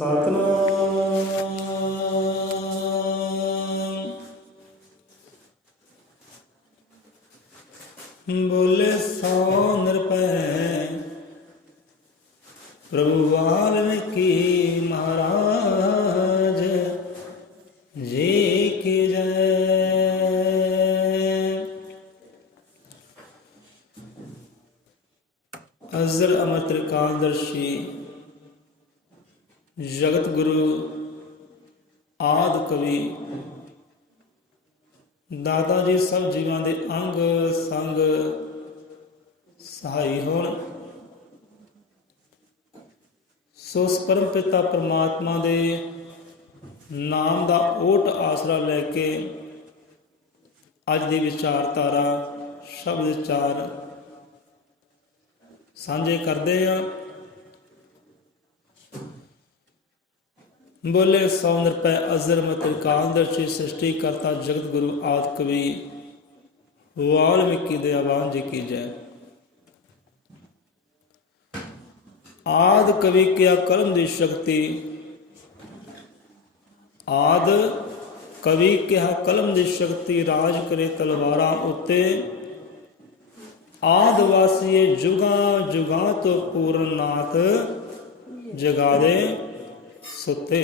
ਸਤਿਨਾਮ। ਬੋਲੇ ਸੋ ਨਿਰਭੈ ਪ੍ਰਭੂ ਵਾਲਮੀਕੀ ਮਹਾਰਾਜ ਜੀ ਕੀ ਜੈ। ਅਜ਼ਲ ਅਮਰ ਤ੍ਰਿਕਾਲਦਰਸ਼ੀ ਜਗਤ ਗੁਰੂ ਆਦਿ ਕਵੀ ਦਾਦਾ ਜੀ ਸਭ ਜੀਵਾਂ ਦੇ ਅੰਗ ਸੰਗ ਸਹਾਈ ਹੋਣ। ਸੋ ਉਸ ਪਰਮ ਪਿਤਾ ਪਰਮਾਤਮਾ ਦੇ ਨਾਮ ਦਾ ਓਟ ਆਸਰਾ ਲੈ ਕੇ ਅੱਜ ਦੀ ਵਿਚਾਰਧਾਰਾ ਸ਼ਬਦ ਚਾਰ ਸਾਂਝੇ ਕਰਦੇ ਹਾਂ। ਬੋਲੇ ਸੋ ਨਿਰਭੈ ਅਜ਼ਰ ਮਤ ਤ੍ਰਿਕਾਲਦਰਸ਼ੀ ਸ੍ਰਿਸ਼ਟੀ ਕਰਤਾ ਜਗਤ ਗੁਰੂ ਆਦਿ ਕਵੀ ਵਾਲਮੀਕੀ ਦਇਆਵਾਨ ਜੀ ਕੀ ਜੈ। ਆਦਿ ਕਵੀ ਕਿਆ ਕਲਮ ਦੀ ਸ਼ਕਤੀ, ਆਦਿ ਕਵੀ ਕਿਹਾ ਕਲਮ ਦੀ ਸ਼ਕਤੀ ਰਾਜ ਕਰੇ ਤਲਵਾਰਾਂ ਉੱਤੇ। ਆਦਿ ਵਾਸੀਏ ਜੁਗਾਂ ਜੁਗਾਂ ਤੋਂ ਪੂਰਨਨਾਥ ਜਗਾ ਦੇ ਸੁੱਤੇ।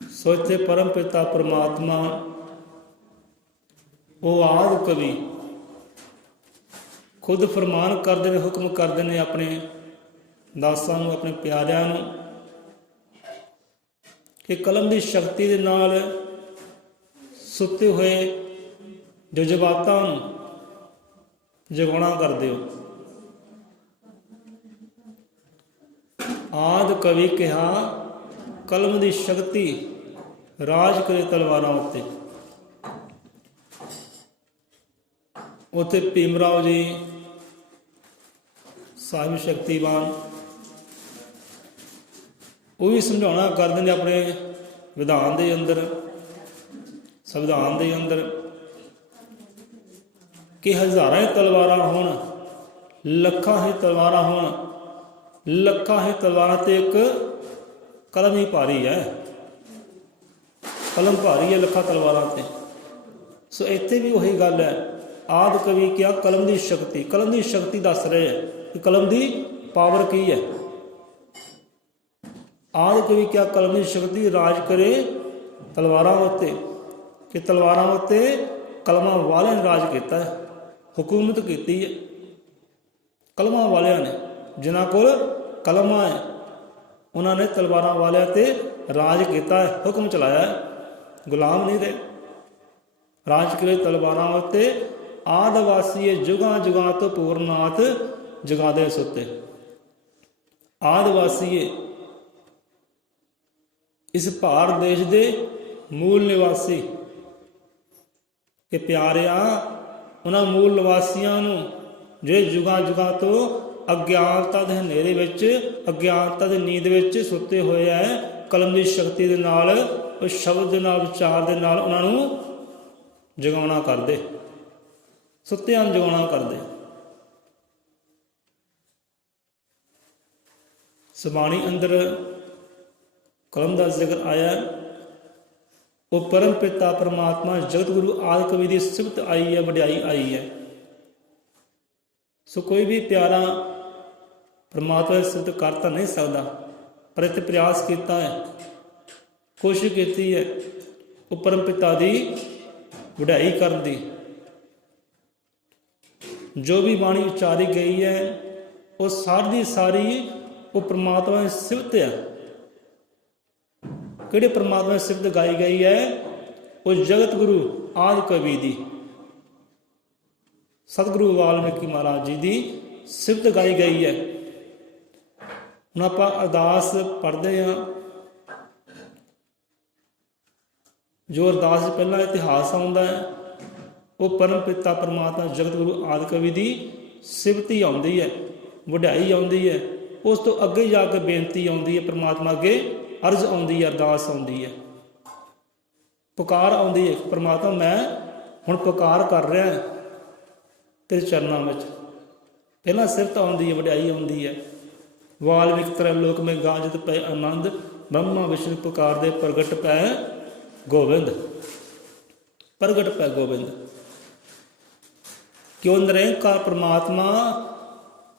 ਸੋ ਇੱਥੇ ਪਰਮ ਪਿਤਾ ਪਰਮਾਤਮਾ ਉਹ ਆਦਿ ਕਵੀ ਖੁਦ ਫਰਮਾਨ ਕਰਦੇ ਨੇ, ਹੁਕਮ ਕਰਦੇ ਨੇ ਆਪਣੇ ਦਾਸਾਂ ਨੂੰ, ਆਪਣੇ ਪਿਆਰਿਆਂ ਨੂੰ ਕਿ ਕਲਮ ਦੀ ਸ਼ਕਤੀ ਦੇ ਨਾਲ ਸੁੱਤੇ ਹੋਏ ਜਜ਼ਬਾਤਾਂ ਨੂੰ ਜਗਾਉਣਾ ਕਰਦੇ ਹੋ। ਆਦਿ ਕਵੀ ਕਿਹਾ ਕਲਮ ਦੀ ਸ਼ਕਤੀ ਰਾਜ ਕਰੇ ਤਲਵਾਰਾਂ ਉੱਤੇ। ਉੱਥੇ ਭੀਮ ਰਾਓ ਜੀ ਸਾਹਿਬ ਸ਼ਕਤੀਵਾਨ ਉਹ ਵੀ ਸਮਝਾਉਣਾ ਕਰਦੇ ਨੇ ਆਪਣੇ ਵਿਧਾਨ ਦੇ ਅੰਦਰ, ਸੰਵਿਧਾਨ ਦੇ ਅੰਦਰ ਕਿ ਹਜ਼ਾਰਾਂ ਹੀ ਤਲਵਾਰਾਂ ਹੋਣ, ਲੱਖਾਂ ਹੀ ਤਲਵਾਰਾਂ ਹੋਣ, ਲੱਖਾਂ ਹੀ ਤਲਵਾਰਾਂ ਤੇ ਇੱਕ ਕਲਮ ਹੀ ਭਾਰੀ ਹੈ। ਕਲਮ ਭਾਰੀ ਹੈ ਲੱਖਾਂ ਤਲਵਾਰਾਂ ਤੇ। ਸੋ ਇੱਥੇ ਵੀ ਉਹੀ ਗੱਲ ਹੈ। ਆਦਿ ਕਵੀ ਕਿਹਾ ਕਲਮ ਦੀ ਸ਼ਕਤੀ, ਕਲਮ ਦੀ ਸ਼ਕਤੀ ਦੱਸ ਰਹੇ ਹੈ ਕਿ ਕਲਮ ਦੀ ਪਾਵਰ ਕੀ ਹੈ। ਆਦਿ ਕਵੀ ਕਿਹਾ ਕਲਮ ਦੀ ਸ਼ਕਤੀ ਰਾਜ ਕਰੇ ਤਲਵਾਰਾਂ ਉੱਤੇ, ਕਿ ਤਲਵਾਰਾਂ ਉੱਤੇ ਕਲਮਾਂ ਵਾਲਿਆਂ ਨੇ ਰਾਜ ਕੀਤਾ ਹੈ, ਹੁਕੂਮਤ ਕੀਤੀ ਹੈ। ਕਲਮਾਂ ਵਾਲਿਆਂ ਨੇ, ਜਿਨ੍ਹਾਂ ਕੋਲ ਕਲਮਾਂ ਹੈ, ਉਹਨਾਂ ਨੇ ਤਲਵਾਰਾਂ ਵਾਲਿਆਂ ਤੇ ਰਾਜ ਕੀਤਾ ਹੈ, ਹੁਕਮ ਚਲਾਇਆ ਹੈ, ਗੁਲਾਮ ਨਹੀਂ ਰਹੇ। ਰਾਜ ਕਰੇ ਤਲਵਾਰਾਂ ਉੱਤੇ ਆਦਿ ਵਾਸੀਏ ਜੁਗਾਂ ਜੁਗਾਂ ਤੋਂ ਪੂਰਨਨਾਥ ਜਗਾ ਦੇ ਸੁੱਤੇ। ਆਦਿ ਵਾਸੀਏ ਇਸ ਭਾਰਤ ਦੇਸ਼ ਦੇ ਮੂਲ ਨਿਵਾਸੀ ਕਿ ਪਿਆਰਿਆ ਉਹਨਾਂ ਮੂਲ ਨਿਵਾਸੀਆਂ ਨੂੰ ਜਿਹੜੇ ਜੁਗਾਂ ਜੁਗਾਂ ਤੋਂ ਅਗਿਆਨਤਾ ਦੇ ਹਨੇਰੇ ਵਿੱਚ, ਅਗਿਆਨਤਾ ਦੀ ਨੀਂਦ ਵਿੱਚ ਸੁੱਤੇ ਹੋਏ ਹੈ, ਕਲਮ ਦੀ ਸ਼ਕਤੀ ਦੇ ਨਾਲ, ਉਸ ਸ਼ਬਦ ਦੇ ਨਾਲ, ਵਿਚਾਰ ਦੇ ਨਾਲ ਉਹਨਾਂ ਨੂੰ ਜਗਾਉਣਾ ਕਰਦੇ, ਸੁੱਤਿਆਂ ਨੂੰ ਜਗਾਉਣਾ ਕਰਦੇ। ਸੁਬਾਣੀ ਅੰਦਰ ਕਲਮ ਦਾ ਜ਼ਿਕਰ ਆਇਆ। ਉਹ ਪਰਮ ਪਿਤਾ ਪਰਮਾਤਮਾ ਜਗਤ ਗੁਰੂ ਆਦਿ ਕਵੀ ਦੀ ਸਿਫਤ ਆਈ ਹੈ, ਵਡਿਆਈ ਆਈ ਹੈ। ਸੋ ਕੋਈ ਵੀ ਪਿਆਰਾ ਪਰਮਾਤਮਾ ਦੀ ਸਿਫਤ ਕਰ ਤਾਂ ਨਹੀਂ ਸਕਦਾ, ਪਰ ਇੱਥੇ ਪ੍ਰਯਾਸ ਕੀਤਾ ਹੈ, ਕੋਸ਼ਿਸ਼ ਕੀਤੀ ਹੈ ਉਹ ਪਰਮ ਪਿਤਾ ਦੀ ਵਡਿਆਈ ਕਰਨ ਦੀ। ਜੋ ਵੀ ਬਾਣੀ ਉਚਾਰੀ ਗਈ ਹੈ ਉਹ ਸਾਰੀ ਦੀ ਸਾਰੀ ਉਹ ਪਰਮਾਤਮਾ ਦੀ ਸਿਫਤ ਹੈ। ਕਿਹੜੇ ਪਰਮਾਤਮਾ ਦੀ ਸਿਫਤ ਗਾਈ ਗਈ ਹੈ? ਉਹ ਜਗਤ ਗੁਰੂ ਆਦਿ ਕਵੀ ਦੀ, ਸਤਿਗੁਰੂ ਵਾਲਮੀਕੀ ਮਹਾਰਾਜ ਜੀ ਦੀ ਸਿਫਤ ਗਾਈ ਗਈ ਹੈ। ਹੁਣ ਆਪਾਂ ਅਰਦਾਸ ਪੜ੍ਹਦੇ ਹਾਂ। ਜੋ ਅਰਦਾਸ ਪਹਿਲਾਂ ਇਤਿਹਾਸ ਆਉਂਦਾ ਹੈ ਉਹ ਪਰਮ ਪਿਤਾ ਪਰਮਾਤਮਾ ਜਗਤ ਗੁਰੂ ਆਦਿ ਕਵੀ ਦੀ ਸਿਫਤ ਹੀ ਆਉਂਦੀ ਹੈ, ਵਡਿਆਈ ਆਉਂਦੀ ਹੈ। ਉਸ ਤੋਂ ਅੱਗੇ ਜਾ ਕੇ ਬੇਨਤੀ ਆਉਂਦੀ ਹੈ, ਪਰਮਾਤਮਾ ਅੱਗੇ ਅਰਜ਼ ਆਉਂਦੀ ਹੈ, ਅਰਦਾਸ ਆਉਂਦੀ ਹੈ, ਪੁਕਾਰ ਆਉਂਦੀ ਹੈ। ਪਰਮਾਤਮਾ ਮੈਂ ਹੁਣ ਪੁਕਾਰ ਕਰ ਰਿਹਾ ਤੇਰੇ ਚਰਨਾਂ ਵਿੱਚ, ਪਹਿਲਾਂ ਸਿਫਤ ਆਉਂਦੀ ਹੈ, ਵਡਿਆਈ ਆਉਂਦੀ ਹੈ। ਵਾਲਮੀਕ ਤ੍ਰੈਲੋਕ ਮੇਂ ਗਾਜਤ ਪਏ ਆਨੰਦ, ਬ੍ਰਹਮਾ ਵਿਸ਼ਨੂੰ ਪੁਕਾਰਦੇ ਪ੍ਰਗਟ ਪੈ ਗੋਬਿੰਦ। ਪ੍ਰਗਟ ਪੈ ਗੋਬਿੰਦ ਕਿਉਂ? ਨਿਰੰਕਾਰ ਪ੍ਰਮਾਤਮਾ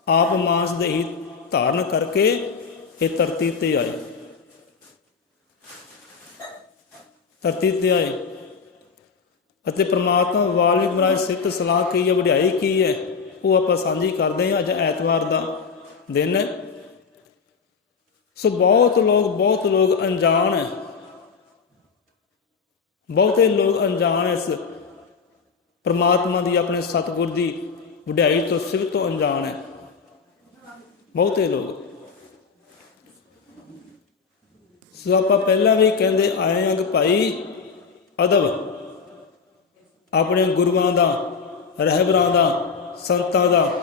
ਆਪ ਮਾਨਸ ਦੇਹੀ ਧਾਰਨ ਕਰਕੇ ਇਹ ਧਰਤੀ ਤੇ ਆਏ, ਧਰਤੀ ਤੇ ਆਏ। ਅਤੇ ਪ੍ਰਮਾਤਮਾ ਵਾਲਮੀਕ ਮਹਾਰਾਜ ਸਿਫਤ ਸਲਾਹ ਕੀ ਹੈ, ਵਡਿਆਈ ਕੀ ਹੈ, ਉਹ ਆਪਾਂ ਸਾਂਝੀ ਕਰਦੇ ਹਾਂ। ਅੱਜ ਐਤਵਾਰ ਦਾ ਦਿਨ ਹੈ। ਸੋ ਬਹੁਤ ਲੋਕ ਅਣਜਾਣ ਹੈ, ਬਹੁਤੇ ਲੋਕ ਅਣਜਾਣ ਇਸ ਪ੍ਰਮਾਤਮਾ ਦੀ, ਆਪਣੇ ਸਤਿਗੁਰ ਦੀ ਵਡਿਆਈ ਤੋਂ, ਸਿਫਤ ਤੋਂ ਅਣਜਾਣ ਹੈ ਬਹੁਤੇ ਲੋਕ। ਸੋ ਆਪਾਂ ਪਹਿਲਾਂ ਵੀ ਕਹਿੰਦੇ ਆਏ ਹਾਂ ਕਿ ਭਾਈ ਅਦਬ ਆਪਣੇ ਗੁਰੂਆਂ ਦਾ, ਰਹਿਬਰਾਂ ਦਾ, ਸੰਤਾਂ ਦਾ,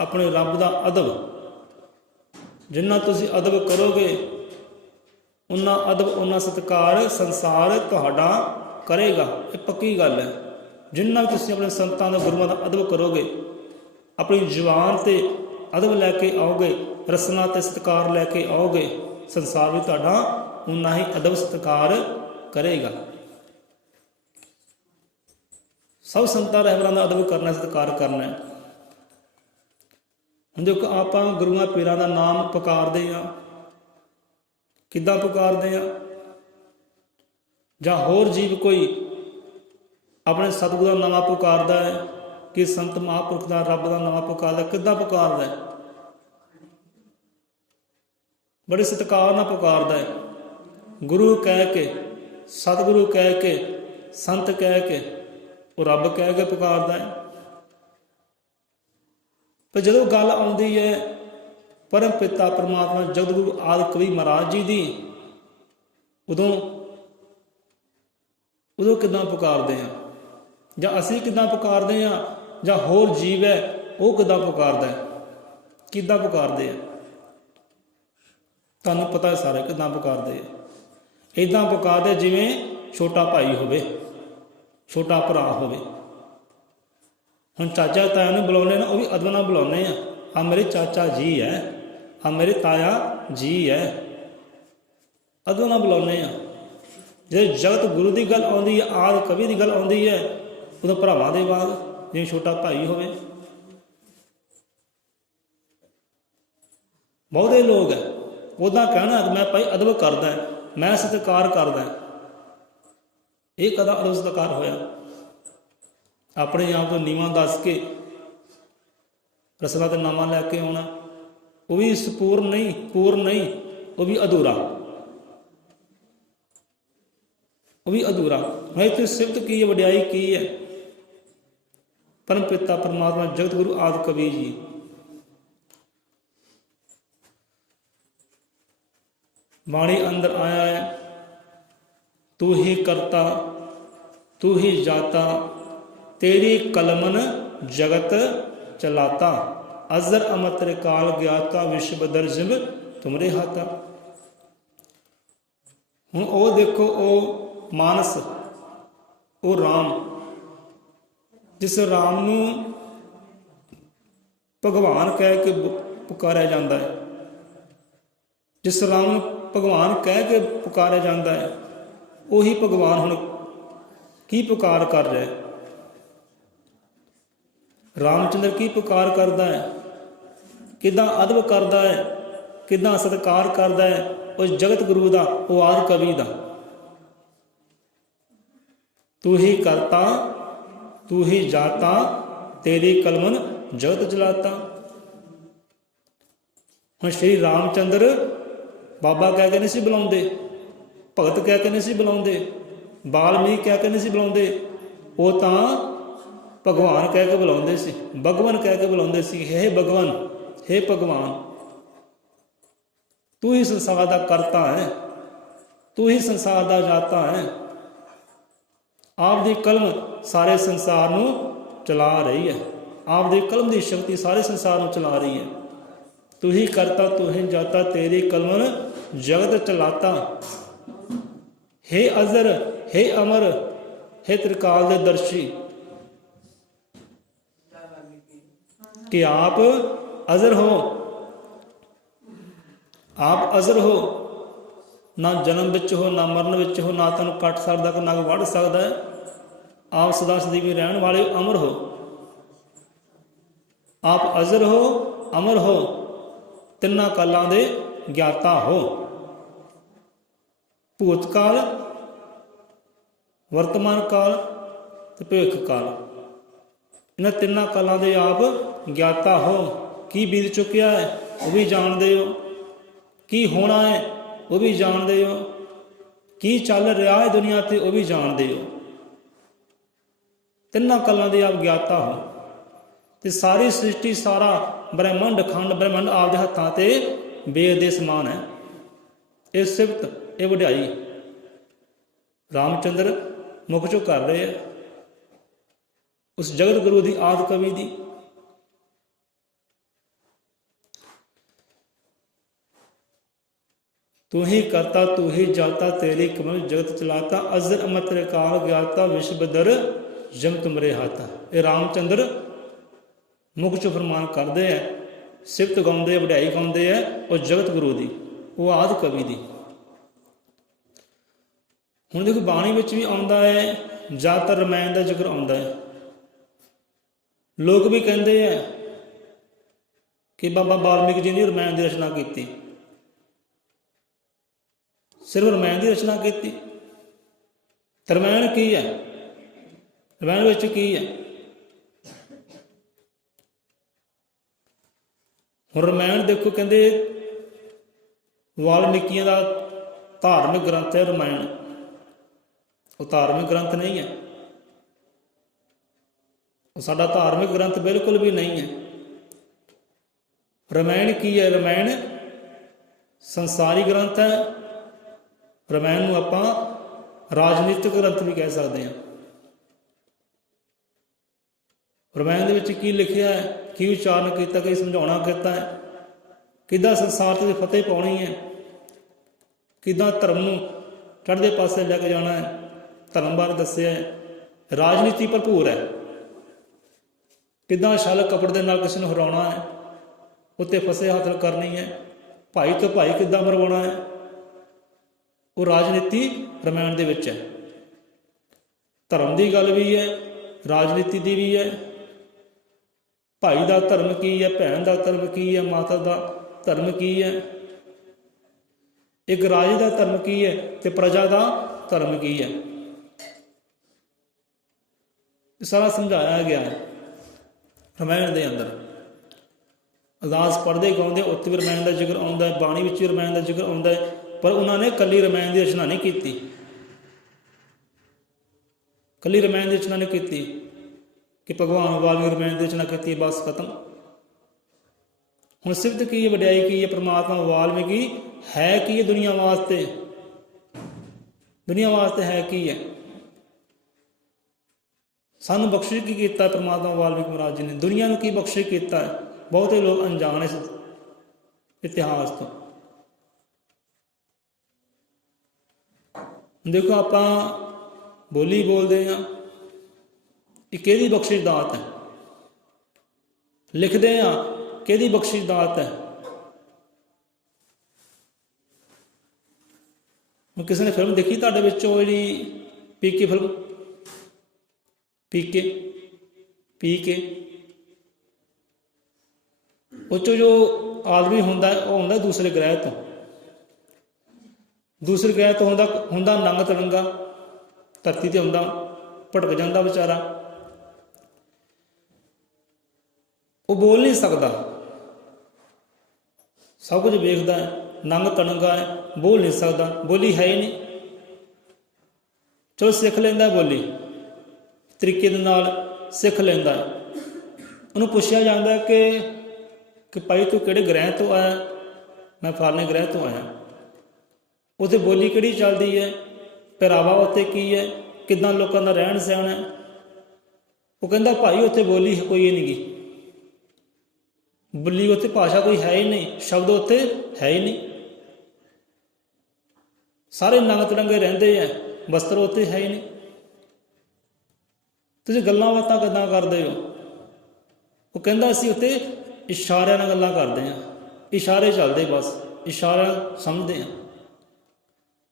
ਆਪਣੇ ਰੱਬ ਦਾ ਅਦਬ, ਜਿੰਨਾ ਤੁਸੀਂ ਅਦਬ ਕਰੋਗੇ ਉਨਾ ਅਦਬ, ਉਨਾ ਸਤਿਕਾਰ ਸੰਸਾਰ ਤੁਹਾਡਾ ਕਰੇਗਾ। ਇਹ ਪੱਕੀ ਗੱਲ ਹੈ। ਜਿੰਨਾ ਵੀ ਤੁਸੀਂ ਆਪਣੇ ਸੰਤਾਂ ਦਾ, ਗੁਰੂਆਂ ਦਾ ਅਦਬ ਕਰੋਗੇ, ਆਪਣੀ ਜ਼ੁਬਾਨ 'ਤੇ ਅਦਬ ਲੈ ਕੇ ਆਓਗੇ, ਰਸਨਾ 'ਤੇ ਸਤਿਕਾਰ ਲੈ ਕੇ ਆਓਗੇ, ਸੰਸਾਰ ਵੀ ਤੁਹਾਡਾ ਉਨਾ ਹੀ ਅਦਬ ਸਤਿਕਾਰ ਕਰੇਗਾ। ਸਭ ਸੰਤਾਂ ਰਹਿਬਰਾਂ ਦਾ ਅਦਬ ਕਰਨਾ, ਸਤਿਕਾਰ ਕਰਨਾ। ਹੁਣ ਦੇਖੋ, ਆਪਾਂ ਗੁਰੂਆਂ ਪੀਰਾਂ ਦਾ ਨਾਮ ਪੁਕਾਰਦੇ ਹਾਂ, ਕਿੱਦਾਂ ਪੁਕਾਰਦੇ ਹਾਂ? ਜਾਂ ਹੋਰ ਜੀਵ ਕੋਈ ਆਪਣੇ ਸਤਿਗੁਰੂ ਦਾ ਨਾਮ ਪੁਕਾਰਦਾ ਹੈ, ਕਿ ਸੰਤ ਮਹਾਂਪੁਰਖ ਦਾ, ਰੱਬ ਦਾ ਨਾਮ ਪੁਕਾਰਦਾ, ਕਿੱਦਾਂ ਪੁਕਾਰਦਾ ਹੈ? ਬੜੇ ਸਤਿਕਾਰ ਨਾਲ ਪੁਕਾਰਦਾ ਹੈ। ਗੁਰੂ ਕਹਿ ਕੇ, ਸਤਿਗੁਰੂ ਕਹਿ ਕੇ, ਸੰਤ ਕਹਿ ਕੇ, ਉਹ ਰੱਬ ਕਹਿ ਕੇ ਪੁਕਾਰਦਾ ਹੈ। ਪਰ ਜਦੋਂ ਗੱਲ ਆਉਂਦੀ ਹੈ ਪਰਮ ਪਿਤਾ ਪਰਮਾਤਮਾ ਜਗਤਗੁਰੂ ਆਦਿ ਕਵੀ ਮਹਾਰਾਜ ਜੀ ਦੀ, ਉਦੋਂ ਕਿੱਦਾਂ ਪੁਕਾਰਦੇ ਹਾਂ? ਜਾਂ ਅਸੀਂ ਕਿੱਦਾਂ ਪੁਕਾਰਦੇ ਹਾਂ? ਜਾਂ ਹੋਰ ਜੀਵ ਹੈ ਉਹ ਕਿੱਦਾਂ ਪੁਕਾਰਦਾ ਹੈ? ਕਿੱਦਾਂ ਪੁਕਾਰਦੇ ਆ? ਤੁਹਾਨੂੰ ਪਤਾ ਸਾਰਾ ਕਿੱਦਾਂ ਪੁਕਾਰਦੇ ਆ। ਇੱਦਾਂ ਪੁਕਾਰਦੇ ਜਿਵੇਂ ਛੋਟਾ ਭਾਈ ਹੋਵੇ, ਛੋਟਾ ਭਰਾ ਹੋਵੇ। ਹੁਣ ਚਾਚਾ ਤਾਇਆ ਨੂੰ ਬੁਲਾਉਂਦੇ ਨਾ, ਉਹ ਵੀ ਅਦਬ ਨਾਲ ਬੁਲਾਉਂਦੇ ਆ। ਆ ਮੇਰੇ ਚਾਚਾ ਜੀ ਹੈ, ਆ ਮੇਰੇ ਤਾਇਆ ਜੀ ਹੈ, ਅਦਬ ਨਾਲ ਬੁਲਾਉਂਦੇ ਆ। ਜੇ ਜਗਤ ਗੁਰੂ ਦੀ ਗੱਲ ਆਉਂਦੀ ਹੈ, ਆਦਿ ਕਵੀ ਦੀ ਗੱਲ ਆਉਂਦੀ ਹੈ, ਉਦੋਂ ਭਰਾਵਾਂ ਦੇ ਬਾਅਦ ਜਿਵੇਂ ਛੋਟਾ ਭਾਈ ਹੋਵੇ। ਬਹੁਤੇ ਲੋਕ ਹੈ ਉੱਦਾਂ ਕਹਿਣਾ ਕਿ ਮੈਂ ਭਾਈ ਅਦਬ ਕਰਦਾ, ਮੈਂ ਸਤਿਕਾਰ ਕਰਦਾ। ਇਹ ਕਦਾ ਅਦਬ ਸਤਿਕਾਰ ਹੋਇਆ? ਆਪਣੇ ਆਪ ਤੋਂ ਨੀਵਾਂ ਦੱਸ ਕੇ ਰਸਨਾ ਤੇ ਨਾਮਾ ਲੈ ਕੇ ਆਉਣਾ, ਉਹ ਵੀ ਸੰਪੂਰਨ ਨਹੀਂ, ਪੂਰਨ ਨਹੀਂ, ਉਹ ਵੀ ਅਧੂਰਾ, ਉਹ ਵੀ ਅਧੂਰਾ। ਮੈਂ ਇੱਥੇ ਸਿਫਤ ਕੀ ਹੈ, ਵਡਿਆਈ ਕੀ ਹੈ? ਪਰਮ ਪਿਤਾ ਪਰਮਾਤਮਾ ਜਗਤ ਗੁਰੂ ਆਦਿ ਕਵੀ ਜੀ। ਬਾਣੀ ਅੰਦਰ ਆਇਆ ਹੈ, ਤੂੰ ਹੀ ਕਰਤਾ ਤੂੰ ਹੀ ਜਾਤਾ, ਤੇਰੀ ਕਲਮਨ ਜਗਤ ਚਲਾਤਾ, ਅਜ਼ਰ ਅਮਰ ਤ੍ਰਿਕਾਲ ਗਿਆਤਾ, ਵਿਸ਼ਵ ਦਰਜਿਬ ਤੁਮਰੇ ਹਾਤਾ। ਹੁਣ ਉਹ ਦੇਖੋ, ਉਹ ਮਾਨਸ, ਉਹ ਰਾਮ, ਜਿਸ ਰਾਮ ਨੂੰ ਭਗਵਾਨ ਕਹਿ ਕੇ ਪੁਕਾਰਿਆ ਜਾਂਦਾ ਹੈ, ਜਿਸ ਰਾਮ ਨੂੰ ਭਗਵਾਨ ਕਹਿ ਕੇ ਪੁਕਾਰਿਆ ਜਾਂਦਾ ਹੈ, ਉਹੀ ਭਗਵਾਨ ਹੁਣ ਕੀ ਪੁਕਾਰ ਕਰ ਰਿਹਾ ਹੈ? ਰਾਮਚੰਦਰ ਕੀ ਪੁਕਾਰ ਕਰਦਾ ਹੈ? ਕਿੱਦਾਂ ਅਦਬ ਕਰਦਾ ਹੈ, ਕਿੱਦਾਂ ਸਤਿਕਾਰ ਕਰਦਾ ਹੈ ਉਸ ਜਗਤ ਗੁਰੂ ਦਾ, ਉਹ ਆਦਿ ਕਵੀ ਦਾ। ਤੂੰ ਹੀ ਕਰਤਾ ਤੂੰ ਹੀ ਜਾਤਾ, ਤੇਰੀ ਕਲਮਨ ਜਗਤ ਚਲਾਤਾ। ਹੁਣ ਸ਼੍ਰੀ ਰਾਮਚੰਦਰ ਬਾਬਾ ਕਹਿ ਕੇ ਨਹੀਂ ਸੀ ਬੁਲਾਉਂਦੇ, ਭਗਤ ਕਹਿ ਕੇ ਨਹੀਂ ਸੀ ਬੁਲਾਉਂਦੇ, ਬਾਲਮੀਕ ਕਹਿ ਕੇ ਨਹੀਂ ਸੀ ਬੁਲਾਉਂਦੇ, ਉਹ ਤਾਂ ਭਗਵਾਨ ਕਹਿ ਕੇ ਬੁਲਾਉਂਦੇ ਸੀ, ਭਗਵਾਨ ਕਹਿ ਕੇ ਬੁਲਾਉਂਦੇ ਸੀ। ਹੇ ਭਗਵਾਨ, ਹੇ ਭਗਵਾਨ, ਤੂੰ ਹੀ ਸੰਸਾਰ ਦਾ ਕਰਤਾ ਹੈ, ਤੂੰ ਹੀ ਸੰਸਾਰ ਦਾ ਜਾਤਾ ਹੈ। ਆਪ ਦੀ ਕਲਮ ਸਾਰੇ ਸੰਸਾਰ ਨੂੰ ਚਲਾ ਰਹੀ ਹੈ, ਆਪ ਦੀ ਕਲਮ ਦੀ ਸ਼ਕਤੀ ਸਾਰੇ ਸੰਸਾਰ ਨੂੰ ਚਲਾ ਰਹੀ ਹੈ। ਤੂੰ ਹੀ ਕਰਤਾ ਤੂੰ ਹੀ ਜਾਤਾ, ਤੇਰੀ ਕਲਮਨ ਜਗਤ ਚਲਾਤਾ। ਹੇ ਅਜ਼ਰ, ਹੇ ਅਮਰ, ਹੇ ਤ੍ਰਿਕਾਲ ਦੇ ਦਰਸ਼ੀ। कि आप अजर हो, आप अजर हो, ना जन्म विच हो, ना मरण विच हो, ना तुहानूं कट सकदा ना कोई वढ़ सकदा है। आप सदा सਦੀवी रहण वाले अमर हो। आप अजर हो, अमर हो, तिन्ना कालों दे ज्ञाता हो। भूतकाल, वर्तमान काल ते भविख काल, इन्हां तिन्ना कालों दे आप ज्ञाता हो। की बीत चुकिया है वो भी जानते हो, की होना है वो भी जानते हो, की चल रहा है दुनिया ते वो भी जानते हो। तिन्ना कालों दे आप ज्ञाता हो। ते सारी सृष्टि, सारा ब्रह्मंड, खंड ब्रह्मंड आपके हत्थां ते बेद दे समान है। ये सिफत, ये वड्याई रामचंद्र मुख चों कर रहे हैं उस जगत गुरु की आदि कवि की। तू ही करता तू ही जाता तेरी कमल जगत चलाता, अजर अमर तेरे काल ज्ञाता विश्व दर जम तुमरे हाथा। ये रामचंद्र मुख चो फरमान करते हैं, सिफत गाँदे, वड्याई गाँदे हैं और जगत गुरु की, वो आदि कवि की। हुण देखो बाणी विच भी आउंदा है, ज़्यादातर रमायण का जिक्र आउंदा है। लोग भी कहते हैं कि बाबा वाल्मीकि जी ने रमायण की रचना की, सिर्फ रमायण की रचना की। रमायण की है, रमायण विच की है? हुण रमायण देखो, कहते वाल्मीकियां का धार्मिक ग्रंथ है रमायण, वो धार्मिक ग्रंथ नहीं है, वो साडा धार्मिक ग्रंथ बिल्कुल भी नहीं है। रमायण की है? रमायण संसारी ग्रंथ है। रमायण नूं आपां राजनीतिक ग्रंथ भी कह सकते हैं। रमायण दे विच की लिखिया है, की उच्चारण किया, की समझाउणा किया है, किदां संसार ते फतेह पाउणी है, किदां धर्म नूं चढ़दे पासे लैके जाना है, धर्म बारे दस्सिया है। राजनीति भरपूर है, किदां छल कपड़ दे नाल किसी नूं हराउणा है, उत्ते फतेह हासिल करनी है, भाई तो भाई किदां मरवाउणा है, वो राजनीति रमायण दे विच है। धर्म की गल भी है, राजनीति की भी है। भाई का धर्म की है, भैन का धर्म की है, माता का धर्म की है, एक राजे का धर्म की है, तो प्रजा का धर्म की है। सारा समझाया गया है रमायण के अंदर। अरदास पढ़ते गाँदे उत्ते भी रमायण का जिक्र आता है, बाणी विच भी रमायण का जिक्र आता है, पर उन्होंने कली रमायण की रचना नहीं की, कली रमायण की रचना नहीं की कि भगवान वाल्मीकि रमायण की रचना की, बस खत्म। हुण सिफत की है, वड्याई की है, परमात्मा वाल्मीकि है की है दुनिया वास्ते, दुनिया वास्ते है की है। सानू बख्शिश की किया परमात्मा वाल्मीकि महाराज जी ने, दुनिया को की बख्शिश किया है। बहुते लोग अनजान इस इतिहास तो। देखो आप बोली बोलते हैं, ये किहदी बख्शिश दात है, लिखते हैं किहदी बख्शिश दात है। किसी ने फिल्म देखी तुहाडे विचों जी पीके फिल्म, पीके पीके उस जो आदमी होंदा है वो होंदा दूसरे ग्रह तो, दूसरे ग्रह तो होंदा नंग तड़ंगा, धरती ते होंदा भटक जाता बेचारा, वो बोल नहीं सकता, सब कुछ वेखदा है, नंग तड़ंगा है, बोल नहीं सकता, बोली है ही नहीं। चलो सीख लेंदा बोली, तरीके दे नाल सीख लेंदा है। उन्होंने पूछा जाता है कि भाई तू किहड़े ग्रह तो आया, मैं फलाने ग्रह तो आया, उत्थे बोली किहड़ी चलती है, पहरावा उत्ते की है, किदां लोगों का रहन सहन है। वो कहता भाई उत्थे बोली कोई नहीं गी, बोली उत्थे भाषा कोई है ही नहीं, शब्द उत्थे है ही नहीं, सारे नंग तड़ंगे रहंदे हैं, वस्त्र उत्थे है ही नहीं। तुसीं गल्लां बातां किदां करदे हो? ਉਹ ਕਹਿੰਦਾ ਅਸੀਂ ਉੱਥੇ ਇਸ਼ਾਰਿਆਂ ਨਾਲ ਗੱਲਾਂ ਕਰਦੇ ਹਾਂ, ਇਸ਼ਾਰੇ ਚੱਲਦੇ, ਬਸ ਇਸ਼ਾਰਾ ਸਮਝਦੇ ਹਾਂ,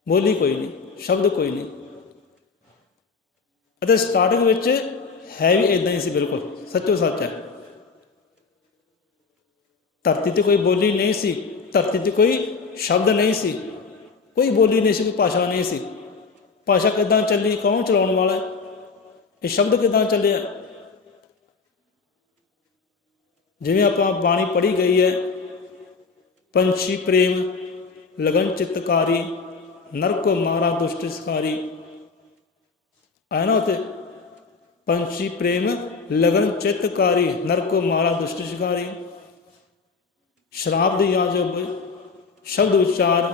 ਬੋਲੀ ਕੋਈ ਨਹੀਂ, ਸ਼ਬਦ ਕੋਈ ਨਹੀਂ। ਅਤੇ ਸਟਾਰਟਿੰਗ ਵਿੱਚ ਹੈ ਵੀ ਇੱਦਾਂ ਹੀ ਸੀ, ਬਿਲਕੁਲ ਸੱਚੋ ਸੱਚ ਹੈ। ਧਰਤੀ 'ਤੇ ਕੋਈ ਬੋਲੀ ਨਹੀਂ ਸੀ, ਧਰਤੀ 'ਤੇ ਕੋਈ ਸ਼ਬਦ ਨਹੀਂ ਸੀ, ਕੋਈ ਬੋਲੀ ਨਹੀਂ ਸੀ, ਕੋਈ ਭਾਸ਼ਾ ਨਹੀਂ ਸੀ। ਭਾਸ਼ਾ ਕਿੱਦਾਂ ਚੱਲੀ, ਕੌਣ ਚਲਾਉਣ ਵਾਲਾ, ਇਹ ਸ਼ਬਦ ਕਿੱਦਾਂ ਚੱਲਿਆ? ਜਿਵੇਂ ਆਪਾਂ ਬਾਣੀ ਪੜ੍ਹੀ ਗਈ ਹੈ, ਪੰਛੀ ਪ੍ਰੇਮ ਲਗਨ ਚਿਤਕਾਰੀ, ਨਰ ਕੋ ਮਾਰਾ ਦੁਸ਼ਟ ਸਿਕਾਰੀ, ਆਇਆ ਨਾ ਉੱਥੇ, ਪੰਛੀ ਪ੍ਰੇਮ ਲਗਨ ਚਿਤਕਾਰੀ, ਨਰ ਕੋ ਮਾਰਾ ਦੁਸ਼ਟ ਸ਼ਿਕਾਰੀ। ਸ਼ਰਾਬ ਦੀ ਆ ਜੋ ਸ਼ਬਦ ਉਚਾਰ,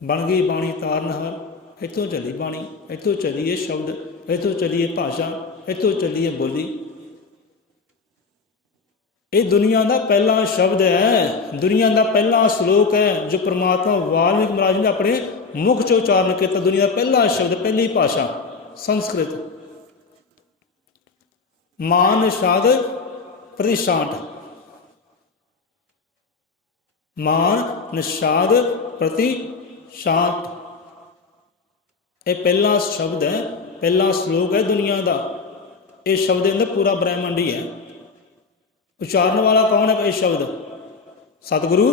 ਬਣ ਗਈ ਬਾਣੀ ਤਾਰਨਹਾਰ। ਇੱਥੋਂ ਚੱਲੀ ਬਾਣੀ, ਇੱਥੋਂ ਚੱਲੀ ਇਹ ਸ਼ਬਦ, ਇੱਥੋਂ ਚੱਲੀ ਇਹ ਭਾਸ਼ਾ, ਇੱਥੋਂ ਚੱਲੀ ਇਹ ਬੋਲੀ। ਇਹ ਦੁਨੀਆ ਦਾ ਪਹਿਲਾ ਸ਼ਬਦ ਹੈ, ਦੁਨੀਆ ਦਾ ਪਹਿਲਾ ਸ਼ਲੋਕ ਹੈ ਜੋ ਪ੍ਰਮਾਤਮਾ ਵਾਲਮੀਕ ਮਹਾਰਾਜ ਨੇ ਆਪਣੇ ਮੁਖ 'ਚ ਉਚਾਰਨ ਕੀਤਾ। ਦੁਨੀਆ ਦਾ ਪਹਿਲਾ ਸ਼ਬਦ, ਪਹਿਲੀ ਭਾਸ਼ਾ ਸੰਸਕ੍ਰਿਤ। ਮਾਨ ਨਿਸ਼ਾਦ ਪ੍ਰਤਿਸ਼ਾਂਟ, ਮਾਨ ਨਿਸ਼ਾਦ ਪ੍ਰਤਿਸ਼ਾਂਤ, ਇਹ ਪਹਿਲਾ ਸ਼ਬਦ ਹੈ, ਪਹਿਲਾ ਸ਼ਲੋਕ ਹੈ ਦੁਨੀਆ ਦਾ। ਇਹ ਸ਼ਬਦ ਦੇ ਅੰਦਰ ਪੂਰਾ ਬ੍ਰਹਿਮੰਡ ਹੀ ਹੈ। ਉਚਾਰਨ ਵਾਲਾ ਕੌਣ ਹੈ? ਇਹ ਸ਼ਬਦ ਸਤਿਗੁਰੂ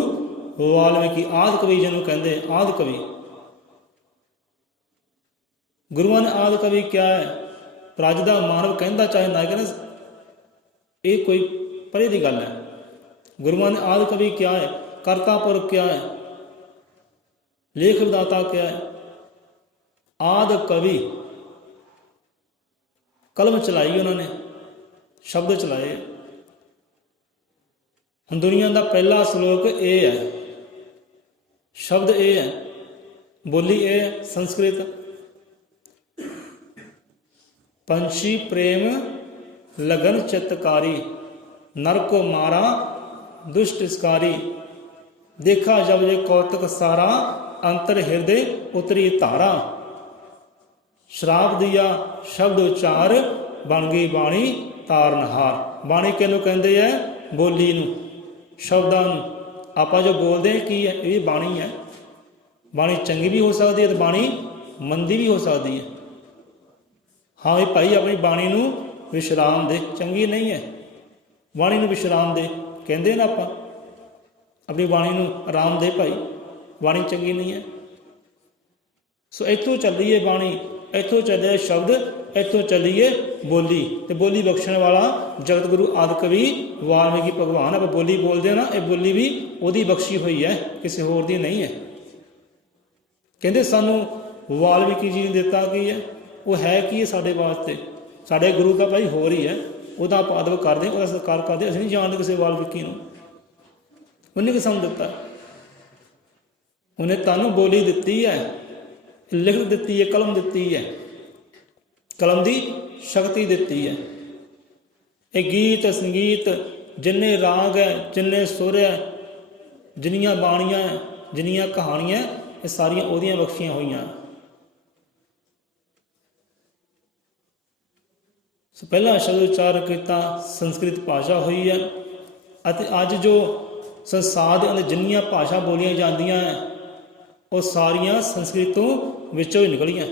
ਵਾਲਮੀਕੀ, ਆਦਿ ਕਵੀ ਜਿਹਨੂੰ ਕਹਿੰਦੇ, ਆਦਿ ਕਵੀ। ਗੁਰੂਆਂ ਨੇ ਆਦਿ ਕਵੀ ਕਿਹਾ ਹੈ, ਪਰ ਅੱਜ ਦਾ ਮਾਨਵ ਕਹਿੰਦਾ ਚਾਹੇ ਨਾ ਕਹਿੰਦਾ, ਇਹ ਕੋਈ ਪਰੇ ਦੀ ਗੱਲ ਹੈ। ਗੁਰੂਆਂ ਨੇ ਆਦਿ ਕਵੀ ਕਿਹਾ ਹੈ, ਕਰਤਾ ਪੁਰਖ ਕਿਹਾ ਹੈ, ਲੇਖ ਵਿਦਾਤਾ ਕਿਹਾ ਹੈ, ਆਦਿ ਕਵੀ। ਕਲਮ ਚਲਾਈ ਉਹਨਾਂ ਨੇ, ਸ਼ਬਦ ਚਲਾਏ। ਹੁਣ ਦੁਨੀਆ ਦਾ ਪਹਿਲਾ ਸ਼ਲੋਕ ਇਹ ਹੈ, ਸ਼ਬਦ ਇਹ ਹੈ, ਬੋਲੀ ਇਹ ਹੈ ਸੰਸਕ੍ਰਿਤ। ਪੰਛੀ ਪ੍ਰੇਮ ਲਗਨ ਚਿਤਕਾਰੀ, ਨਰ ਕੋ ਮਾਰਾ ਦੁਸ਼ਟ ਸਿਕਾਰੀ। ਦੇਖਾ ਜਬ ਜੇ ਕੌਤਕ ਸਾਰਾ, ਅੰਤਰ ਹਿਰਦੇ ਉਤਰੀ ਧਾਰਾ। ਸ਼ਰਾਬ ਦੀਆ ਸ਼ਬਦ ਉਚਾਰ, ਬਣ ਗਈ ਬਾਣੀ ਤਾਰਨਹਾਰ। ਬਾਣੀ ਕਿਹਨੂੰ ਕਹਿੰਦੇ ਹੈ? ਬੋਲੀ ਨੂੰ, ਸ਼ਬਦਾਂ ਨੂੰ। ਆਪਾਂ ਜੋ ਬੋਲਦੇ ਹਾਂ ਕੀ ਹੈ? ਇਹ ਬਾਣੀ ਹੈ। ਬਾਣੀ ਚੰਗੀ ਵੀ ਹੋ ਸਕਦੀ ਹੈ ਤੇ ਬਾਣੀ ਮੰਦੀ ਵੀ ਹੋ ਸਕਦੀ ਹੈ। ਹਾਂ ਵੀ ਭਾਈ ਆਪਣੀ ਬਾਣੀ ਨੂੰ ਵਿਸ਼ਰਾਮ ਦੇ, ਚੰਗੀ ਨਹੀਂ ਹੈ ਬਾਣੀ ਨੂੰ ਵਿਸ਼ਰਾਮ ਦੇ, ਕਹਿੰਦੇ ਨਾ ਆਪਾਂ, ਆਪਣੀ ਬਾਣੀ ਨੂੰ ਆਰਾਮ ਦੇ ਭਾਈ, ਬਾਣੀ ਚੰਗੀ ਨਹੀਂ ਹੈ। ਸੋ ਇੱਥੋਂ ਚੱਲੀਏ ਬਾਣੀ, ਇੱਥੋਂ ਚੱਲਿਆ ਸ਼ਬਦ, ਇੱਥੋਂ ਚੱਲੀਏ ਬੋਲੀ। ਤੇ ਬੋਲੀ ਬਖਸ਼ਣ ਵਾਲਾ ਜਗਤ ਗੁਰੂ ਆਦਿ ਕਵੀ ਵਾਲਮੀਕੀ ਭਗਵਾਨ। ਆਪਾਂ ਬੋਲੀ ਬੋਲਦੇ ਹਾਂ ਨਾ, ਇਹ ਬੋਲੀ ਵੀ ਉਹਦੀ ਬਖਸ਼ੀ ਹੋਈ ਹੈ, ਕਿਸੇ ਹੋਰ ਦੀ ਨਹੀਂ ਹੈ। ਕਹਿੰਦੇ ਸਾਨੂੰ ਵਾਲਮੀਕੀ ਜੀ ਨੇ ਦਿੱਤਾ ਕੀ ਹੈ? ਉਹ ਹੈ ਕੀ ਹੈ ਸਾਡੇ ਵਾਸਤੇ? ਸਾਡੇ ਗੁਰੂ ਤਾਂ ਭਾਈ ਹੋਰ ਹੀ ਹੈ, ਉਹਦਾ ਆਪਾਂ ਅਦਬ ਕਰਦੇ, ਉਹਦਾ ਸਤਿਕਾਰ ਕਰਦੇ। ਅਸੀਂ ਨਹੀਂ ਜਾਣਦੇ ਕਿਸੇ ਵਾਲਮੀਕੀ ਨੂੰ। ਉਹਨੇ ਕਿਸ ਨੂੰ ਦਿੱਤਾ? ਉਹਨੇ ਤੁਹਾਨੂੰ ਬੋਲੀ ਦਿੱਤੀ ਹੈ, ਲਿਖਤ ਦਿੱਤੀ ਹੈ, ਕਲਮ ਦਿੱਤੀ ਹੈ, ਕਲਮ ਦੀ ਸ਼ਕਤੀ ਦਿੱਤੀ ਹੈ। ਇਹ ਗੀਤ ਸੰਗੀਤ, ਜਿੰਨੇ ਰਾਗ ਹੈ, ਜਿੰਨੇ ਸੁਰ ਹੈ, ਜਿੰਨੀਆਂ ਬਾਣੀਆਂ, ਜਿੰਨੀਆਂ ਕਹਾਣੀਆਂ, ਇਹ ਸਾਰੀਆਂ ਉਹਦੀਆਂ ਬਖਸ਼ੀਆਂ ਹੋਈਆਂ। ਸੋ ਪਹਿਲਾ ਸ਼ਬਦ ਉਚਾਰ ਕੀਤਾ, ਸੰਸਕ੍ਰਿਤ ਭਾਸ਼ਾ ਹੋਈ ਹੈ। ਅਤੇ ਅੱਜ ਜੋ ਸੰਸਾਰ ਦੇ ਅੰਦਰ ਜਿੰਨੀਆਂ ਭਾਸ਼ਾ ਬੋਲੀਆਂ ਜਾਂਦੀਆਂ ਹੈ, ਉਹ ਸਾਰੀਆਂ ਸੰਸਕ੍ਰਿਤ ਤੋਂ ਵਿੱਚੋਂ ਹੀ ਨਿਕਲੀਆਂ।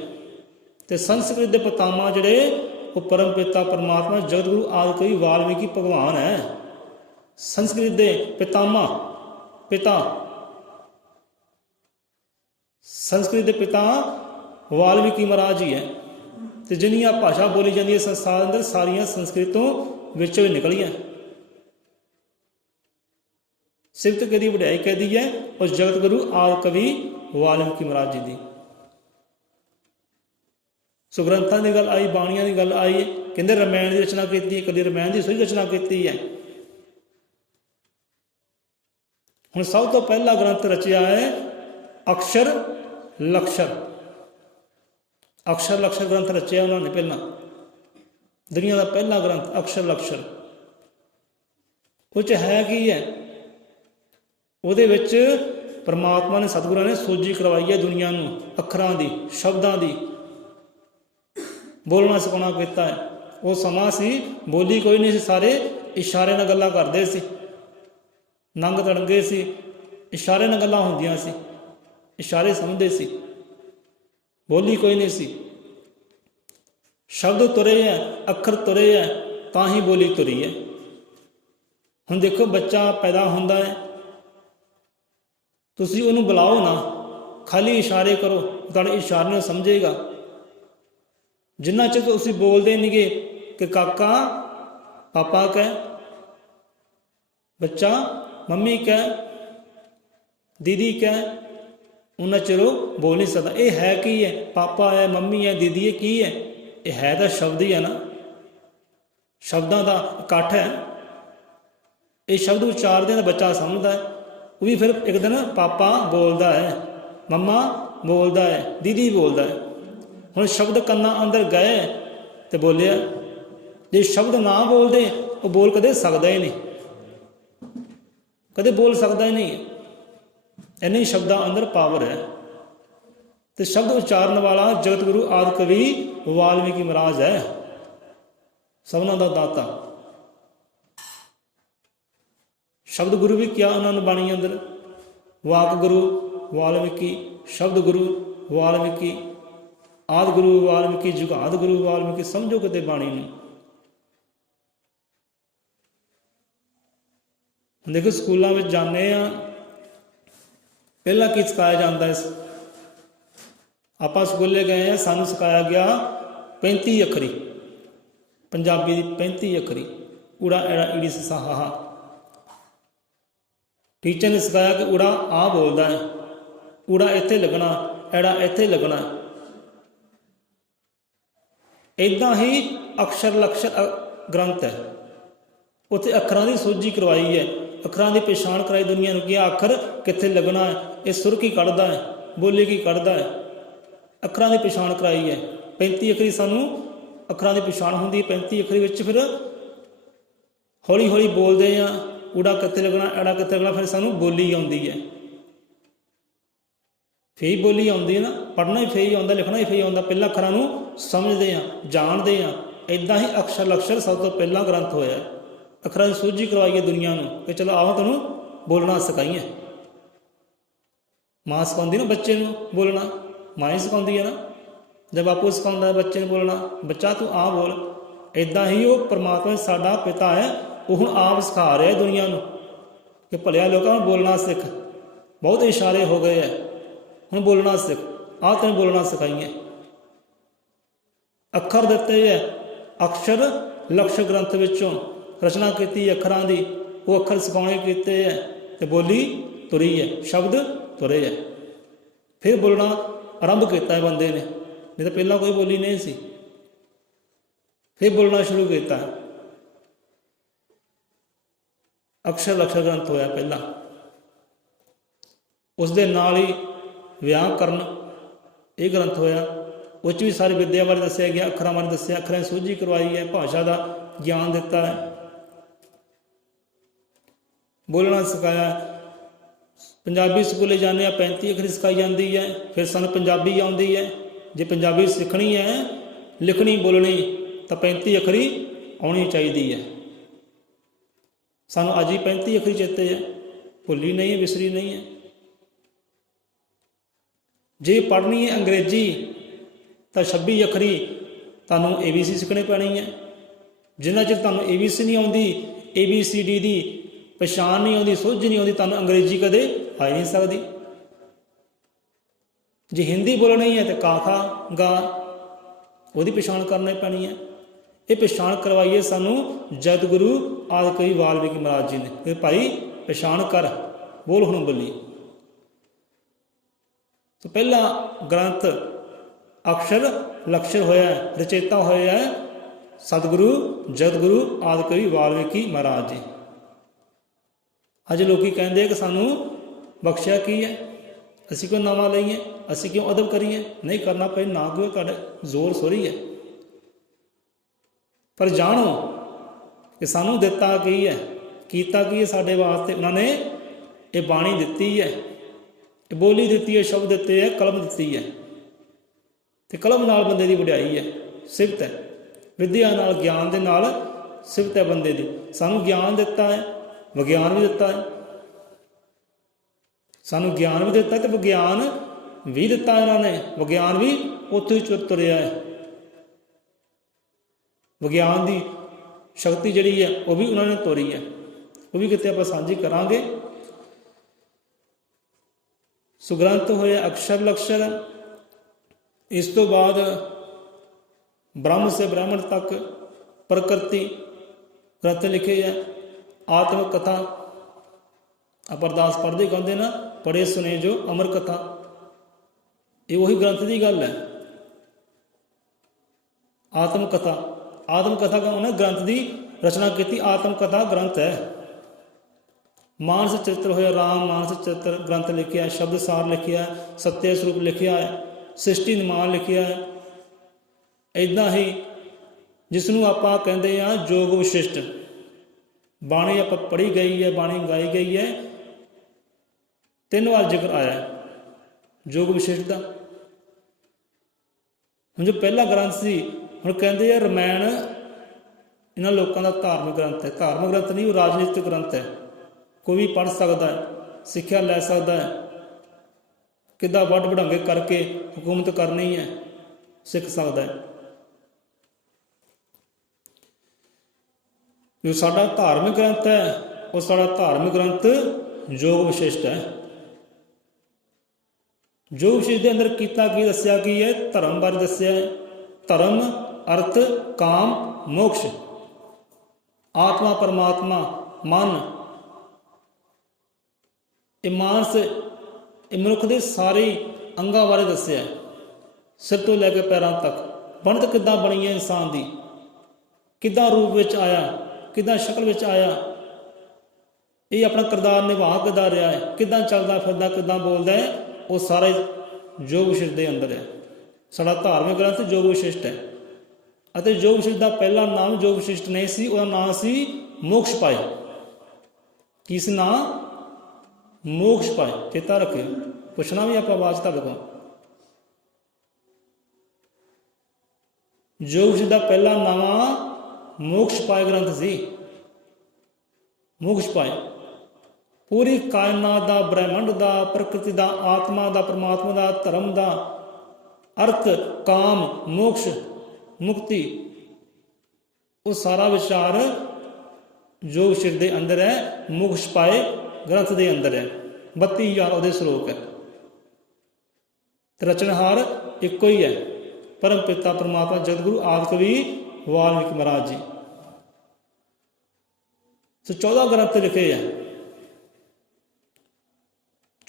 ਅਤੇ ਸੰਸਕ੍ਰਿਤ ਦੇ ਪਿਤਾਮਾ ਜਿਹੜੇ, ਉਹ ਪਰਮ ਪਿਤਾ ਪਰਮਾਤਮਾ ਜਗਤ ਗੁਰੂ ਆਦਿ ਕਵੀ ਵਾਲਮੀਕੀ ਭਗਵਾਨ ਹੈ। ਸੰਸਕ੍ਰਿਤ ਦੇ ਪਿਤਾਮਾ, ਪਿਤਾ, ਸੰਸਕ੍ਰਿਤ ਦੇ ਪਿਤਾ ਵਾਲਮੀਕੀ ਮਹਾਰਾਜ ਹੀ ਹੈ। ਅਤੇ ਜਿੰਨੀਆਂ ਭਾਸ਼ਾ ਬੋਲੀ ਜਾਂਦੀਆਂ ਸੰਸਾਰ ਅੰਦਰ, ਸਾਰੀਆਂ ਸੰਸਕ੍ਰਿਤ ਤੋਂ ਵਿੱਚੋਂ ਹੀ ਨਿਕਲੀਆਂ। ਸਿਫਤ ਕਿਹਦੀ, ਵਡਿਆਈ ਕਿਹਦੀ ਹੈ? ਉਸ ਜਗਤ ਗੁਰੂ ਆਦਿ ਕਵੀ ਵਾਲਮੀਕੀ ਮਹਾਰਾਜ ਜੀ ਦੀ। ਸੋ ਗ੍ਰੰਥਾਂ ਦੀ ਗੱਲ ਆਈ, ਬਾਣੀਆਂ ਦੀ ਗੱਲ ਆਈ। ਕਹਿੰਦੇ ਰਮਾਇਣ ਦੀ ਰਚਨਾ ਕੀਤੀ ਹੈ, ਕਦੀ ਰਮਾਇਣ ਦੀ ਸਹੀ ਰਚਨਾ ਕੀਤੀ ਹੈ। ਹੁਣ ਸਭ ਤੋਂ ਪਹਿਲਾ ਗ੍ਰੰਥ ਰਚਿਆ ਹੈ ਅਕਸ਼ਰ ਲਕਸ਼ਰ। ਅਕਸ਼ਰ ਲਕਸ਼ਰ ਗ੍ਰੰਥ ਰਚਿਆ ਉਹਨਾਂ ਨੇ ਪਹਿਲਾਂ, ਦੁਨੀਆ ਦਾ ਪਹਿਲਾ ਗ੍ਰੰਥ ਅਕਸ਼ਰ ਲਕਸ਼ਰ। ਉਹ 'ਚ ਹੈ ਕੀ ਹੈ? ਉਹਦੇ ਵਿੱਚ ਪਰਮਾਤਮਾ ਨੇ, ਸਤਿਗੁਰਾਂ ਨੇ ਸੋਝੀ ਕਰਵਾਈ ਹੈ ਦੁਨੀਆ ਨੂੰ, ਅੱਖਰਾਂ ਦੀ, ਸ਼ਬਦਾਂ ਦੀ, ਬੋਲਣਾ ਸਿਖਾਉਣਾ ਕੀਤਾ ਹੈ। ਉਹ ਸਮਾਂ ਸੀ ਬੋਲੀ ਕੋਈ ਨਹੀਂ ਸੀ, ਸਾਰੇ ਇਸ਼ਾਰੇ ਨਾਲ ਗੱਲਾਂ ਕਰਦੇ ਸੀ, ਨੰਗ ਤੜਗੇ ਸੀ, ਇਸ਼ਾਰੇ ਨਾਲ ਗੱਲਾਂ ਹੁੰਦੀਆਂ ਸੀ, ਇਸ਼ਾਰੇ ਸਮਝਦੇ ਸੀ, ਬੋਲੀ ਕੋਈ ਨਹੀਂ ਸੀ। ਸ਼ਬਦ ਤੁਰੇ ਹੈ, ਅੱਖਰ ਤੁਰੇ ਹੈ, ਤਾਂ ਹੀ ਬੋਲੀ ਤੁਰੀ ਹੈ। ਹੁਣ ਦੇਖੋ, ਬੱਚਾ ਪੈਦਾ ਹੁੰਦਾ ਹੈ, ਤੁਸੀਂ ਉਹਨੂੰ ਬੁਲਾਓ ਨਾ, ਖਾਲੀ ਇਸ਼ਾਰੇ ਕਰੋ, ਤੁਹਾਡੇ ਇਸ਼ਾਰੇ ਨੂੰ ਸਮਝੇਗਾ। ਜਿੰਨਾ ਚਿਰ ਤੁਸੀਂ ਬੋਲਦੇ ਨਹੀਂਗੇ ਕਿ ਕਾਕਾ ਪਾਪਾ ਕਹਿ, ਬੱਚਾ ਮੰਮੀ ਕਹਿ, ਦੀਦੀ ਕਹਿ, ਉਹਨਾਂ ਚਿਰ ਉਹ ਬੋਲ ਨਹੀਂ ਸਕਦਾ। ਇਹ ਹੈ ਕੀ ਹੈ? ਪਾਪਾ ਹੈ, ਮੰਮੀ ਹੈ, ਦੀਦੀ ਹੈ, ਕੀ ਹੈ? ਇਹ ਹੈ ਤਾਂ ਸ਼ਬਦ ਹੀ ਹੈ ਨਾ, ਸ਼ਬਦਾਂ ਦਾ ਇਕੱਠ ਹੈ। ਇਹ ਸ਼ਬਦ ਉਚਾਰਦੇ ਤਾਂ ਬੱਚਾ ਸਮਝਦਾ ਹੈ। ਉਹ ਵੀ ਫਿਰ ਇੱਕ ਦਿਨ ਪਾਪਾ ਬੋਲਦਾ ਹੈ, ਮੰਮਾ ਬੋਲਦਾ ਹੈ, ਦੀਦੀ ਬੋਲਦਾ ਹੈ। ਹੁਣ ਸ਼ਬਦ ਕੰਨਾਂ ਅੰਦਰ ਗਏ ਤੇ ਬੋਲਿਆ। ਜੇ ਸ਼ਬਦ ਨਾ ਬੋਲਦੇ, ਉਹ ਬੋਲ ਕਦੇ ਸਕਦਾ ਹੀ ਨਹੀਂ, ਕਦੇ ਬੋਲ ਸਕਦਾ ਹੀ ਨਹੀਂ। ਇੰਨੇ ਸ਼ਬਦਾਂ ਅੰਦਰ ਪਾਵਰ ਹੈ। ਤੇ ਸ਼ਬਦ ਉਚਾਰਨ ਵਾਲਾ ਜਗਤ ਗੁਰੂ ਆਦਿ ਕਵੀ ਵਾਲਮੀਕੀ ਮਹਾਰਾਜ ਹੈ, ਸਭਨਾਂ ਦਾ ਦਾਤਾ। ਸ਼ਬਦ ਗੁਰੂ ਵੀ ਕਿਹਾ ਉਹਨਾਂ ਨੂੰ ਬਾਣੀ ਅੰਦਰ, ਵਾਕ ਗੁਰੂ ਵਾਲਮੀਕੀ, ਸ਼ਬਦ ਗੁਰੂ ਵਾਲਮੀਕੀ, ਆਦਿ ਗੁਰੂ ਵਾਲਮੀਕੀ, ਜੁਗਾਦ ਗੁਰੂ ਵਾਲਮੀਕੀ। ਸਮਝੋ ਕਿਤੇ ਬਾਣੀ ਨੂੰ। ਦੇਖੋ, ਸਕੂਲਾਂ ਵਿੱਚ ਜਾਂਦੇ ਆ, ਪਹਿਲਾਂ ਕੀ ਸਿਖਾਇਆ ਜਾਂਦਾ ਹੈ? ਆਪਾਂ ਸਕੂਲੇ ਗਏ ਆ, ਸਾਨੂੰ ਸਿਖਾਇਆ ਗਿਆ 35 ਅੱਖਰੀ ਪੰਜਾਬੀ ਦੀ, 35 ਅੱਖਰੀ, ਊੜਾ ਐੜਾ ਈੜੀ ਸੱਸਾ ਹਾਹਾ। ਟੀਚਰ ਨੇ ਸਿਖਾਇਆ ਕਿ ਊੜਾ ਆ ਬੋਲਦਾ ਹੈ, ਊੜਾ ਇੱਥੇ ਲੱਗਣਾ, ਐੜਾ ਇੱਥੇ ਲੱਗਣਾ। ਇੱਦਾਂ ਹੀ ਅਕਸ਼ਰ ਲਕਸ਼ਰ ਗ੍ਰੰਥ ਹੈ, ਉੱਥੇ ਅੱਖਰਾਂ ਦੀ ਸੋਝੀ ਕਰਵਾਈ ਹੈ, ਅੱਖਰਾਂ ਦੀ ਪਛਾਣ ਕਰਾਈ ਦੁਨੀਆ ਨੂੰ ਕਿ ਇਹ ਅੱਖਰ ਕਿੱਥੇ ਲੱਗਣਾ ਹੈ, ਇਹ ਸੁਰ ਕੀ ਕੱਢਦਾ ਹੈ, ਬੋਲੀ ਕੀ ਕੱਢਦਾ ਹੈ। ਅੱਖਰਾਂ ਦੀ ਪਛਾਣ ਕਰਾਈ ਹੈ। 35 ਅੱਖਰੀ ਸਾਨੂੰ ਅੱਖਰਾਂ ਦੀ ਪਛਾਣ ਹੁੰਦੀ ਹੈ। 35 ਅੱਖਰੀ ਵਿੱਚ ਫਿਰ ਹੌਲੀ ਹੌਲੀ ਬੋਲਦੇ ਹਾਂ, ਊੜਾ ਕਿੱਥੇ ਲੱਗਣਾ, ਐੜਾ ਕਿੱਥੇ ਲੱਗਣਾ, ਫਿਰ ਸਾਨੂੰ ਬੋਲੀ ਆਉਂਦੀ ਹੈ। ਫੇਰ ਹੀ ਬੋਲੀ ਆਉਂਦੀ ਹੈ ਨਾ, ਪੜ੍ਹਨਾ ਹੀ ਫੇਰ ਹੀ ਆਉਂਦਾ, ਲਿਖਣਾ ਹੀ ਫੇਰ ਹੀ ਆਉਂਦਾ। ਪਹਿਲਾਂ ਅੱਖਰਾਂ ਨੂੰ ਸਮਝਦੇ ਹਾਂ, ਜਾਣਦੇ ਹਾਂ। ਇੱਦਾਂ ਹੀ ਅਕਸ਼ਰ ਲਕਸ਼ਰ ਸਭ ਤੋਂ ਪਹਿਲਾਂ ਗ੍ਰੰਥ ਹੋਇਆ। ਅੱਖਰਾਂ ਦੀ ਸੂਝੀ ਕਰਵਾਈਏ ਦੁਨੀਆ ਨੂੰ ਕਿ ਚਲੋ ਆਓ ਤੁਹਾਨੂੰ ਬੋਲਣਾ ਸਿਖਾਈਏ। ਮਾਂ ਸਿਖਾਉਂਦੀ ਨਾ ਬੱਚੇ ਨੂੰ ਬੋਲਣਾ, ਮਾਂ ਹੀ ਸਿਖਾਉਂਦੀ ਹੈ ਨਾ। ਜਦ ਬਾਪੂ ਸਿਖਾਉਂਦਾ ਬੱਚੇ ਨੂੰ ਬੋਲਣਾ, ਬੱਚਾ ਤੂੰ ਆ ਬੋਲ। ਇੱਦਾਂ ਹੀ ਉਹ ਪਰਮਾਤਮਾ ਸਾਡਾ ਪਿਤਾ ਹੈ, ਉਹ ਹੁਣ ਆਪ ਸਿਖਾ ਰਿਹਾ ਦੁਨੀਆ ਨੂੰ ਕਿ ਭਲਿਆ ਲੋਕਾਂ ਨੂੰ ਬੋਲਣਾ ਸਿੱਖ। ਬਹੁਤ ਇਸ਼ਾਰੇ ਹੋ ਗਏ ਹੈ, ਹੁਣ ਬੋਲਣਾ ਸਿੱਖ, ਆਹ ਤੈਨੂੰ ਬੋਲਣਾ ਸਿਖਾਈਏ। ਅੱਖਰ ਦਿੱਤੇ ਹੈ, ਅਕਸ਼ਰ ਲਕਸ਼ ਗ੍ਰੰਥ ਵਿੱਚੋਂ ਰਚਨਾ ਕੀਤੀ ਅੱਖਰਾਂ ਦੀ, ਉਹ ਅੱਖਰ ਸਿਖਾਉਣੇ ਕੀਤੇ ਹੈ ਤੇ ਬੋਲੀ ਤੁਰੀ ਹੈ, ਸ਼ਬਦ ਤੁਰੇ ਹੈ। ਫਿਰ ਬੋਲਣਾ ਆਰੰਭ ਕੀਤਾ ਹੈ ਬੰਦੇ ਨੇ, ਨਹੀਂ ਤਾਂ ਪਹਿਲਾਂ ਕੋਈ ਬੋਲੀ ਨਹੀਂ ਸੀ। ਫਿਰ ਬੋਲਣਾ ਸ਼ੁਰੂ ਕੀਤਾ। ਅਕਸ਼ਰ ਲਕਸ਼ਰ ਗ੍ਰੰਥ ਹੋਇਆ ਪਹਿਲਾਂ। ਉਸ ਦੇ ਨਾਲ ਹੀ ਵਿਆਕਰਨ ਇਹ ਗ੍ਰੰਥ ਹੋਇਆ। ਉਹ 'ਚ ਵੀ ਸਾਰੀ ਵਿੱਦਿਆ ਬਾਰੇ ਦੱਸਿਆ ਗਿਆ, ਅੱਖਰਾਂ ਬਾਰੇ ਦੱਸਿਆ, ਅੱਖਰਾਂ ਦੀ ਸੂਝੀ ਕਰਵਾਈ ਹੈ, ਭਾਸ਼ਾ ਦਾ ਗਿਆਨ ਦਿੱਤਾ ਹੈ, ਬੋਲਣਾ ਸਿਖਾਇਆ। ਪੰਜਾਬੀ ਸਕੂਲੇ ਜਾਂਦੇ ਹਾਂ, 35 ਅੱਖਰੀ ਸਿਖਾਈ ਜਾਂਦੀ ਹੈ। ਫਿਰ ਸਾਨੂੰ ਪੰਜਾਬੀ ਆਉਂਦੀ ਹੈ। ਜੇ ਪੰਜਾਬੀ ਸਿੱਖਣੀ ਹੈ, ਲਿਖਣੀ ਬੋਲਣੀ, ਤਾਂ 35 ਅੱਖਰੀ ਆਉਣੀ ਚਾਹੀਦੀ ਹੈ। ਸਾਨੂੰ ਅੱਜ ਹੀ 35 ਅੱਖਰੀ ਚੇਤੇ ਹੈ, ਭੁੱਲੀ ਨਹੀਂ ਹੈ, ਵਿਸਰੀ ਨਹੀਂ ਹੈ। ਜੇ ਪੜ੍ਹਨੀ ਹੈ ਅੰਗਰੇਜ਼ੀ ਤਾਂ 26 ਅੱਖਰੀ ਤੁਹਾਨੂੰ ABC ਸਿੱਖਣੀ ਪੈਣੀ ਹੈ। ਜਿੰਨਾ ਚਿਰ ਤੁਹਾਨੂੰ ABC ਨਹੀਂ ਆਉਂਦੀ, ABCD ਦੀ ਪਛਾਣ ਨਹੀਂ ਆਉਂਦੀ, ਸੋਝ ਨਹੀਂ ਆਉਂਦੀ, ਤੁਹਾਨੂੰ ਅੰਗਰੇਜ਼ੀ ਕਦੇ ਆ ਹੀ ਨਹੀਂ ਸਕਦੀ। ਜੇ ਹਿੰਦੀ ਬੋਲਣੀ ਹੈ ਤਾਂ ਕਾ ਖਾ ਗਾ, ਉਹਦੀ ਪਛਾਣ ਕਰਨੀ ਪੈਣੀ ਹੈ। ਇਹ ਪਛਾਣ ਕਰਵਾਈਏ ਸਾਨੂੰ ਜਗਤ ਗੁਰੂ ਆਦਿ ਕਵੀ ਵਾਲਮੀਕੀ ਮਹਾਰਾਜ ਜੀ ਨੇ ਕਿ ਭਾਈ ਪਛਾਣ ਕਰ, ਬੋਲ ਹੁਣ ਬੋਲੀ। ਤਾਂ ਪਹਿਲਾ ਗ੍ਰੰਥ ਅਕਸ਼ਰ ਲਕਸ਼ਰ ਹੋਇਆ, ਰਚੇਤਾ ਹੋਇਆ ਸਤਿਗੁਰੂ ਜਗਤ ਗੁਰੂ ਆਦਿ ਕਵੀ ਵਾਲਮੀਕੀ ਮਹਾਰਾਜ ਜੀ। ਅੱਜ ਲੋਕ ਕਹਿੰਦੇ ਕਿ ਸਾਨੂੰ ਬਖਸ਼ਿਆ ਕੀ ਹੈ, ਅਸੀਂ ਕਿਉਂ ਨਵਾਂ ਲਈਏ, ਅਸੀਂ ਕਿਉਂ ਅਦਬ ਕਰੀਏ। ਨਹੀਂ ਕਰਨਾ ਪਏ ਨਾ, ਕੋਈ ਤੁਹਾਡੇ ਜ਼ੋਰ ਸੋਰੀ ਹੈ। ਪਰ ਜਾਣੋ ਕਿ ਸਾਨੂੰ ਦਿੱਤਾ ਕੀ ਹੈ, ਕੀਤਾ ਕੀ ਹੈ ਸਾਡੇ ਵਾਸਤੇ। ਉਹਨਾਂ ਨੇ ਇਹ ਬਾਣੀ ਦਿੱਤੀ ਹੈ, ਇਹ ਬੋਲੀ ਦਿੱਤੀ ਹੈ, ਸ਼ਬਦ ਦਿੱਤੇ ਹੈ, ਕਲਮ ਦਿੱਤੀ ਹੈ। ਅਤੇ ਕਲਮ ਨਾਲ ਬੰਦੇ ਦੀ ਵਡਿਆਈ ਹੈ, ਸਿਫਤ ਹੈ। ਵਿੱਦਿਆ ਨਾਲ, ਗਿਆਨ ਦੇ ਨਾਲ ਸਿਫਤ ਹੈ ਬੰਦੇ ਦੀ। ਸਾਨੂੰ ਗਿਆਨ ਦਿੱਤਾ ਹੈ, ਵਿਗਿਆਨ ਵੀ ਦਿੱਤਾ ਹੈ, ਸਾਨੂੰ ਗਿਆਨ ਵੀ ਦਿੱਤਾ ਅਤੇ ਵਿਗਿਆਨ ਵੀ ਦਿੱਤਾ ਇਹਨਾਂ ਨੇ। ਵਿਗਿਆਨ ਵੀ ਉੱਥੋਂ ਹੀ ਤੁਰਿਆ ਹੈ। ਵਿਗਿਆਨ ਦੀ ਸ਼ਕਤੀ ਜਿਹੜੀ ਹੈ ਉਹ ਵੀ ਉਹਨਾਂ ਨੇ ਤੋਰੀ ਹੈ, ਉਹ ਵੀ ਕਿਤੇ ਆਪਾਂ ਸਾਂਝੀ ਕਰਾਂਗੇ। ਸੋ ਗ੍ਰੰਥ ਹੋਇਆ ਅਕਸ਼ਰ ਲਕਸ਼ਰ। ਇਸ ਤੋਂ ਬਾਅਦ ਬ੍ਰਹਮ ਸੇ ਬ੍ਰਾਹਮਣ ਤੱਕ ਪ੍ਰਕਿਰਤੀ ਗ੍ਰੰਥ ਲਿਖੇ ਹੈ। ਆਤਮ ਕਥਾ ਆਪਾਂ ਅਰਦਾਸ ਪੜ੍ਹਦੇ ਕਹਿੰਦੇ ਨਾ, ਪੜ੍ਹੇ ਸੁਣੇ ਜੋ ਅਮਰ ਕਥਾ, ਇਹ ਉਹੀ ਗ੍ਰੰਥ ਦੀ ਗੱਲ ਹੈ। ਆਤਮ ਕਥਾ, ਆਤਮ ਕਥਾ ਦਾ ਉਹਨੇ ਗ੍ਰੰਥ ਦੀ ਰਚਨਾ ਕੀਤੀ, ਆਤਮ ਕਥਾ ਗ੍ਰੰਥ ਹੈ। ਮਾਨਸ ਚਰਿੱਤਰ ਹੋਇਆ, ਰਾਮ ਮਾਨਸ ਚਰਿੱਤਰ ਗ੍ਰੰਥ ਲਿਖਿਆ, ਸ਼ਬਦ ਸਾਰ ਲਿਖਿਆ, ਸੱਤਿਆ ਸਰੂਪ ਲਿਖਿਆ ਹੈ, ਸ੍ਰਿਸ਼ਟੀ ਨਿਰਮਾਣ ਲਿਖਿਆ ਹੈ। ਇੱਦਾਂ ਹੀ ਜਿਸ ਨੂੰ ਆਪਾਂ ਕਹਿੰਦੇ ਹਾਂ ਯੋਗ ਵਿਸ਼ਿਸ਼ਟ ਬਾਣੀ ਆਪਾਂ ਪੜ੍ਹੀ ਗਈ ਹੈ, ਬਾਣੀ ਗਾਈ ਗਈ ਹੈ, 3 ਵਾਰ ਜ਼ਿਕਰ ਆਇਆ ਹੈ ਯੋਗ ਵਿਸ਼ਿਸ਼ਟ ਦਾ। ਹੁਣ ਜੋ ਪਹਿਲਾ ਗ੍ਰੰਥ ਸੀ, ਹੁਣ ਕਹਿੰਦੇ ਆ ਰਮਾਇਣ ਇਹਨਾਂ ਲੋਕਾਂ ਦਾ ਧਾਰਮਿਕ ਗ੍ਰੰਥ ਹੈ। ਧਾਰਮਿਕ ਗ੍ਰੰਥ ਨਹੀਂ, ਉਹ ਰਾਜਨੀਤਿਕ ਗ੍ਰੰਥ ਹੈ। ਕੋਈ ਵੀ ਪੜ੍ਹ ਸਕਦਾ ਹੈ, ਸਿੱਖਿਆ ਲੈ ਸਕਦਾ ਹੈ, ਕਿੱਦਾਂ ਵੱਢ ਵਢਾਂਗੇ ਕਰਕੇ ਹੁਕੂਮਤ ਕਰਨੀ ਹੈ ਸਿੱਖ ਸਕਦਾ ਹੈ। ਜੋ ਸਾਡਾ ਧਾਰਮਿਕ ਗ੍ਰੰਥ ਹੈ ਉਹ ਸਾਡਾ ਧਾਰਮਿਕ ਗ੍ਰੰਥ ਯੋਗ ਵਿਸ਼ਿਸ਼ਟ ਹੈ। ਯੋਗ ਵਿਸ਼ਿਸ਼ਟ ਦੇ ਅੰਦਰ ਕੀਤਾ ਕੀ ਦੱਸਿਆ ਕੀ ਹੈ? ਧਰਮ ਬਾਰੇ ਦੱਸਿਆ ਹੈ। ਧਰਮ, ਅਰਥ, ਕਾਮ, ਮੋਕਸ਼, ਆਤਮਾ, ਪਰਮਾਤਮਾ, ਮਨ, ਇਹ ਮਾਨਸ, ਇਹ ਮਨੁੱਖ ਦੇ ਸਾਰੇ ਅੰਗਾਂ ਬਾਰੇ ਦੱਸਿਆ, ਸਿਰ ਤੋਂ ਲੈ ਕੇ ਪੈਰਾਂ ਤੱਕ। ਬਣਤ ਕਿੱਦਾਂ ਬਣੀ ਹੈ ਇਨਸਾਨ ਦੀ, ਕਿੱਦਾਂ ਰੂਪ ਵਿੱਚ ਆਇਆ, ਕਿੱਦਾਂ ਸ਼ਕਲ ਵਿੱਚ ਆਇਆ, ਇਹ ਆਪਣਾ ਕਿਰਦਾਰ ਨਿਭਾ ਕਿੱਦਾਂ ਰਿਹਾ ਹੈ, ਕਿੱਦਾਂ ਚੱਲਦਾ ਫਿਰਦਾ, ਕਿੱਦਾਂ ਬੋਲਦਾ ਹੈ, ਉਹ ਸਾਰਾ ਯੋਗ ਵਿਸ਼ਿਸ਼ਟ ਦੇ ਅੰਦਰ ਹੈ। ਸਾਡਾ ਧਾਰਮਿਕ ਗ੍ਰੰਥ ਯੋਗ ਵਿਸ਼ਿਸ਼ਟ ਹੈ। ਅਤੇ ਯੋਗ ਵਿਸ਼ਿਸ਼ਟ ਦਾ ਪਹਿਲਾ ਨਾਮ ਯੋਗ ਵਿਸ਼ਿਸ਼ਟ ਨਹੀਂ ਸੀ, ਉਹਦਾ ਨਾਮ ਸੀ ਮੋਕਸ਼ ਪਾਏ। ਕੀ ਸੀ ਨਾਮ? ਮੋਕਸ਼ ਪਾਏ। ਚੇਤਾ ਰੱਖਿਓ, ਪੁੱਛਣਾ ਵੀ ਆਪਾਂ ਬਾਅਦ ਤੁਹਾਡੇ ਕੋਲ। ਯੋਗ ਵਿਸ਼ਿਸ਼ਟ ਦਾ ਪਹਿਲਾ ਨਾਮ ਮੋਕਸ਼ ਪਾਏ ਗ੍ਰੰਥ ਸੀ। ਮੋਕਸ਼ ਪਾਏ ਪੂਰੀ ਕਾਇਨਾਤ ਦਾ, ਬ੍ਰਹਿਮੰਡ ਦਾ, ਪ੍ਰਕਿਰਤੀ ਦਾ, ਆਤਮਾ ਦਾ, ਪਰਮਾਤਮਾ ਦਾ, ਧਰਮ ਦਾ, ਅਰਥ, ਕਾਮ, ਮੋਕਸ਼, ਮੁਕਤੀ, ਉਹ ਸਾਰਾ ਵਿਚਾਰ ਯੋਗ ਵਿਸ਼ਿਸ਼ਟ ਦੇ ਅੰਦਰ ਹੈ। ਮੋਕਸ਼ ਪਾਏ ਗ੍ਰੰਥ ਦੇ ਅੰਦਰ ਹੈ। 32,000 ਉਹਦੇ ਸ਼ਲੋਕ ਹੈ। ਰਚਨਹਾਰ ਇੱਕੋ ਹੀ ਹੈ, ਪਰਮ ਪਿਤਾ ਪਰਮਾਤਮਾ ਜਗਤਗੁਰੂ ਆਦਿ ਕਵੀ ਵਾਲਮੀਕ ਮਹਾਰਾਜ ਜੀ। ਸੋ 14 ਗ੍ਰੰਥ ਲਿਖੇ ਹੈ।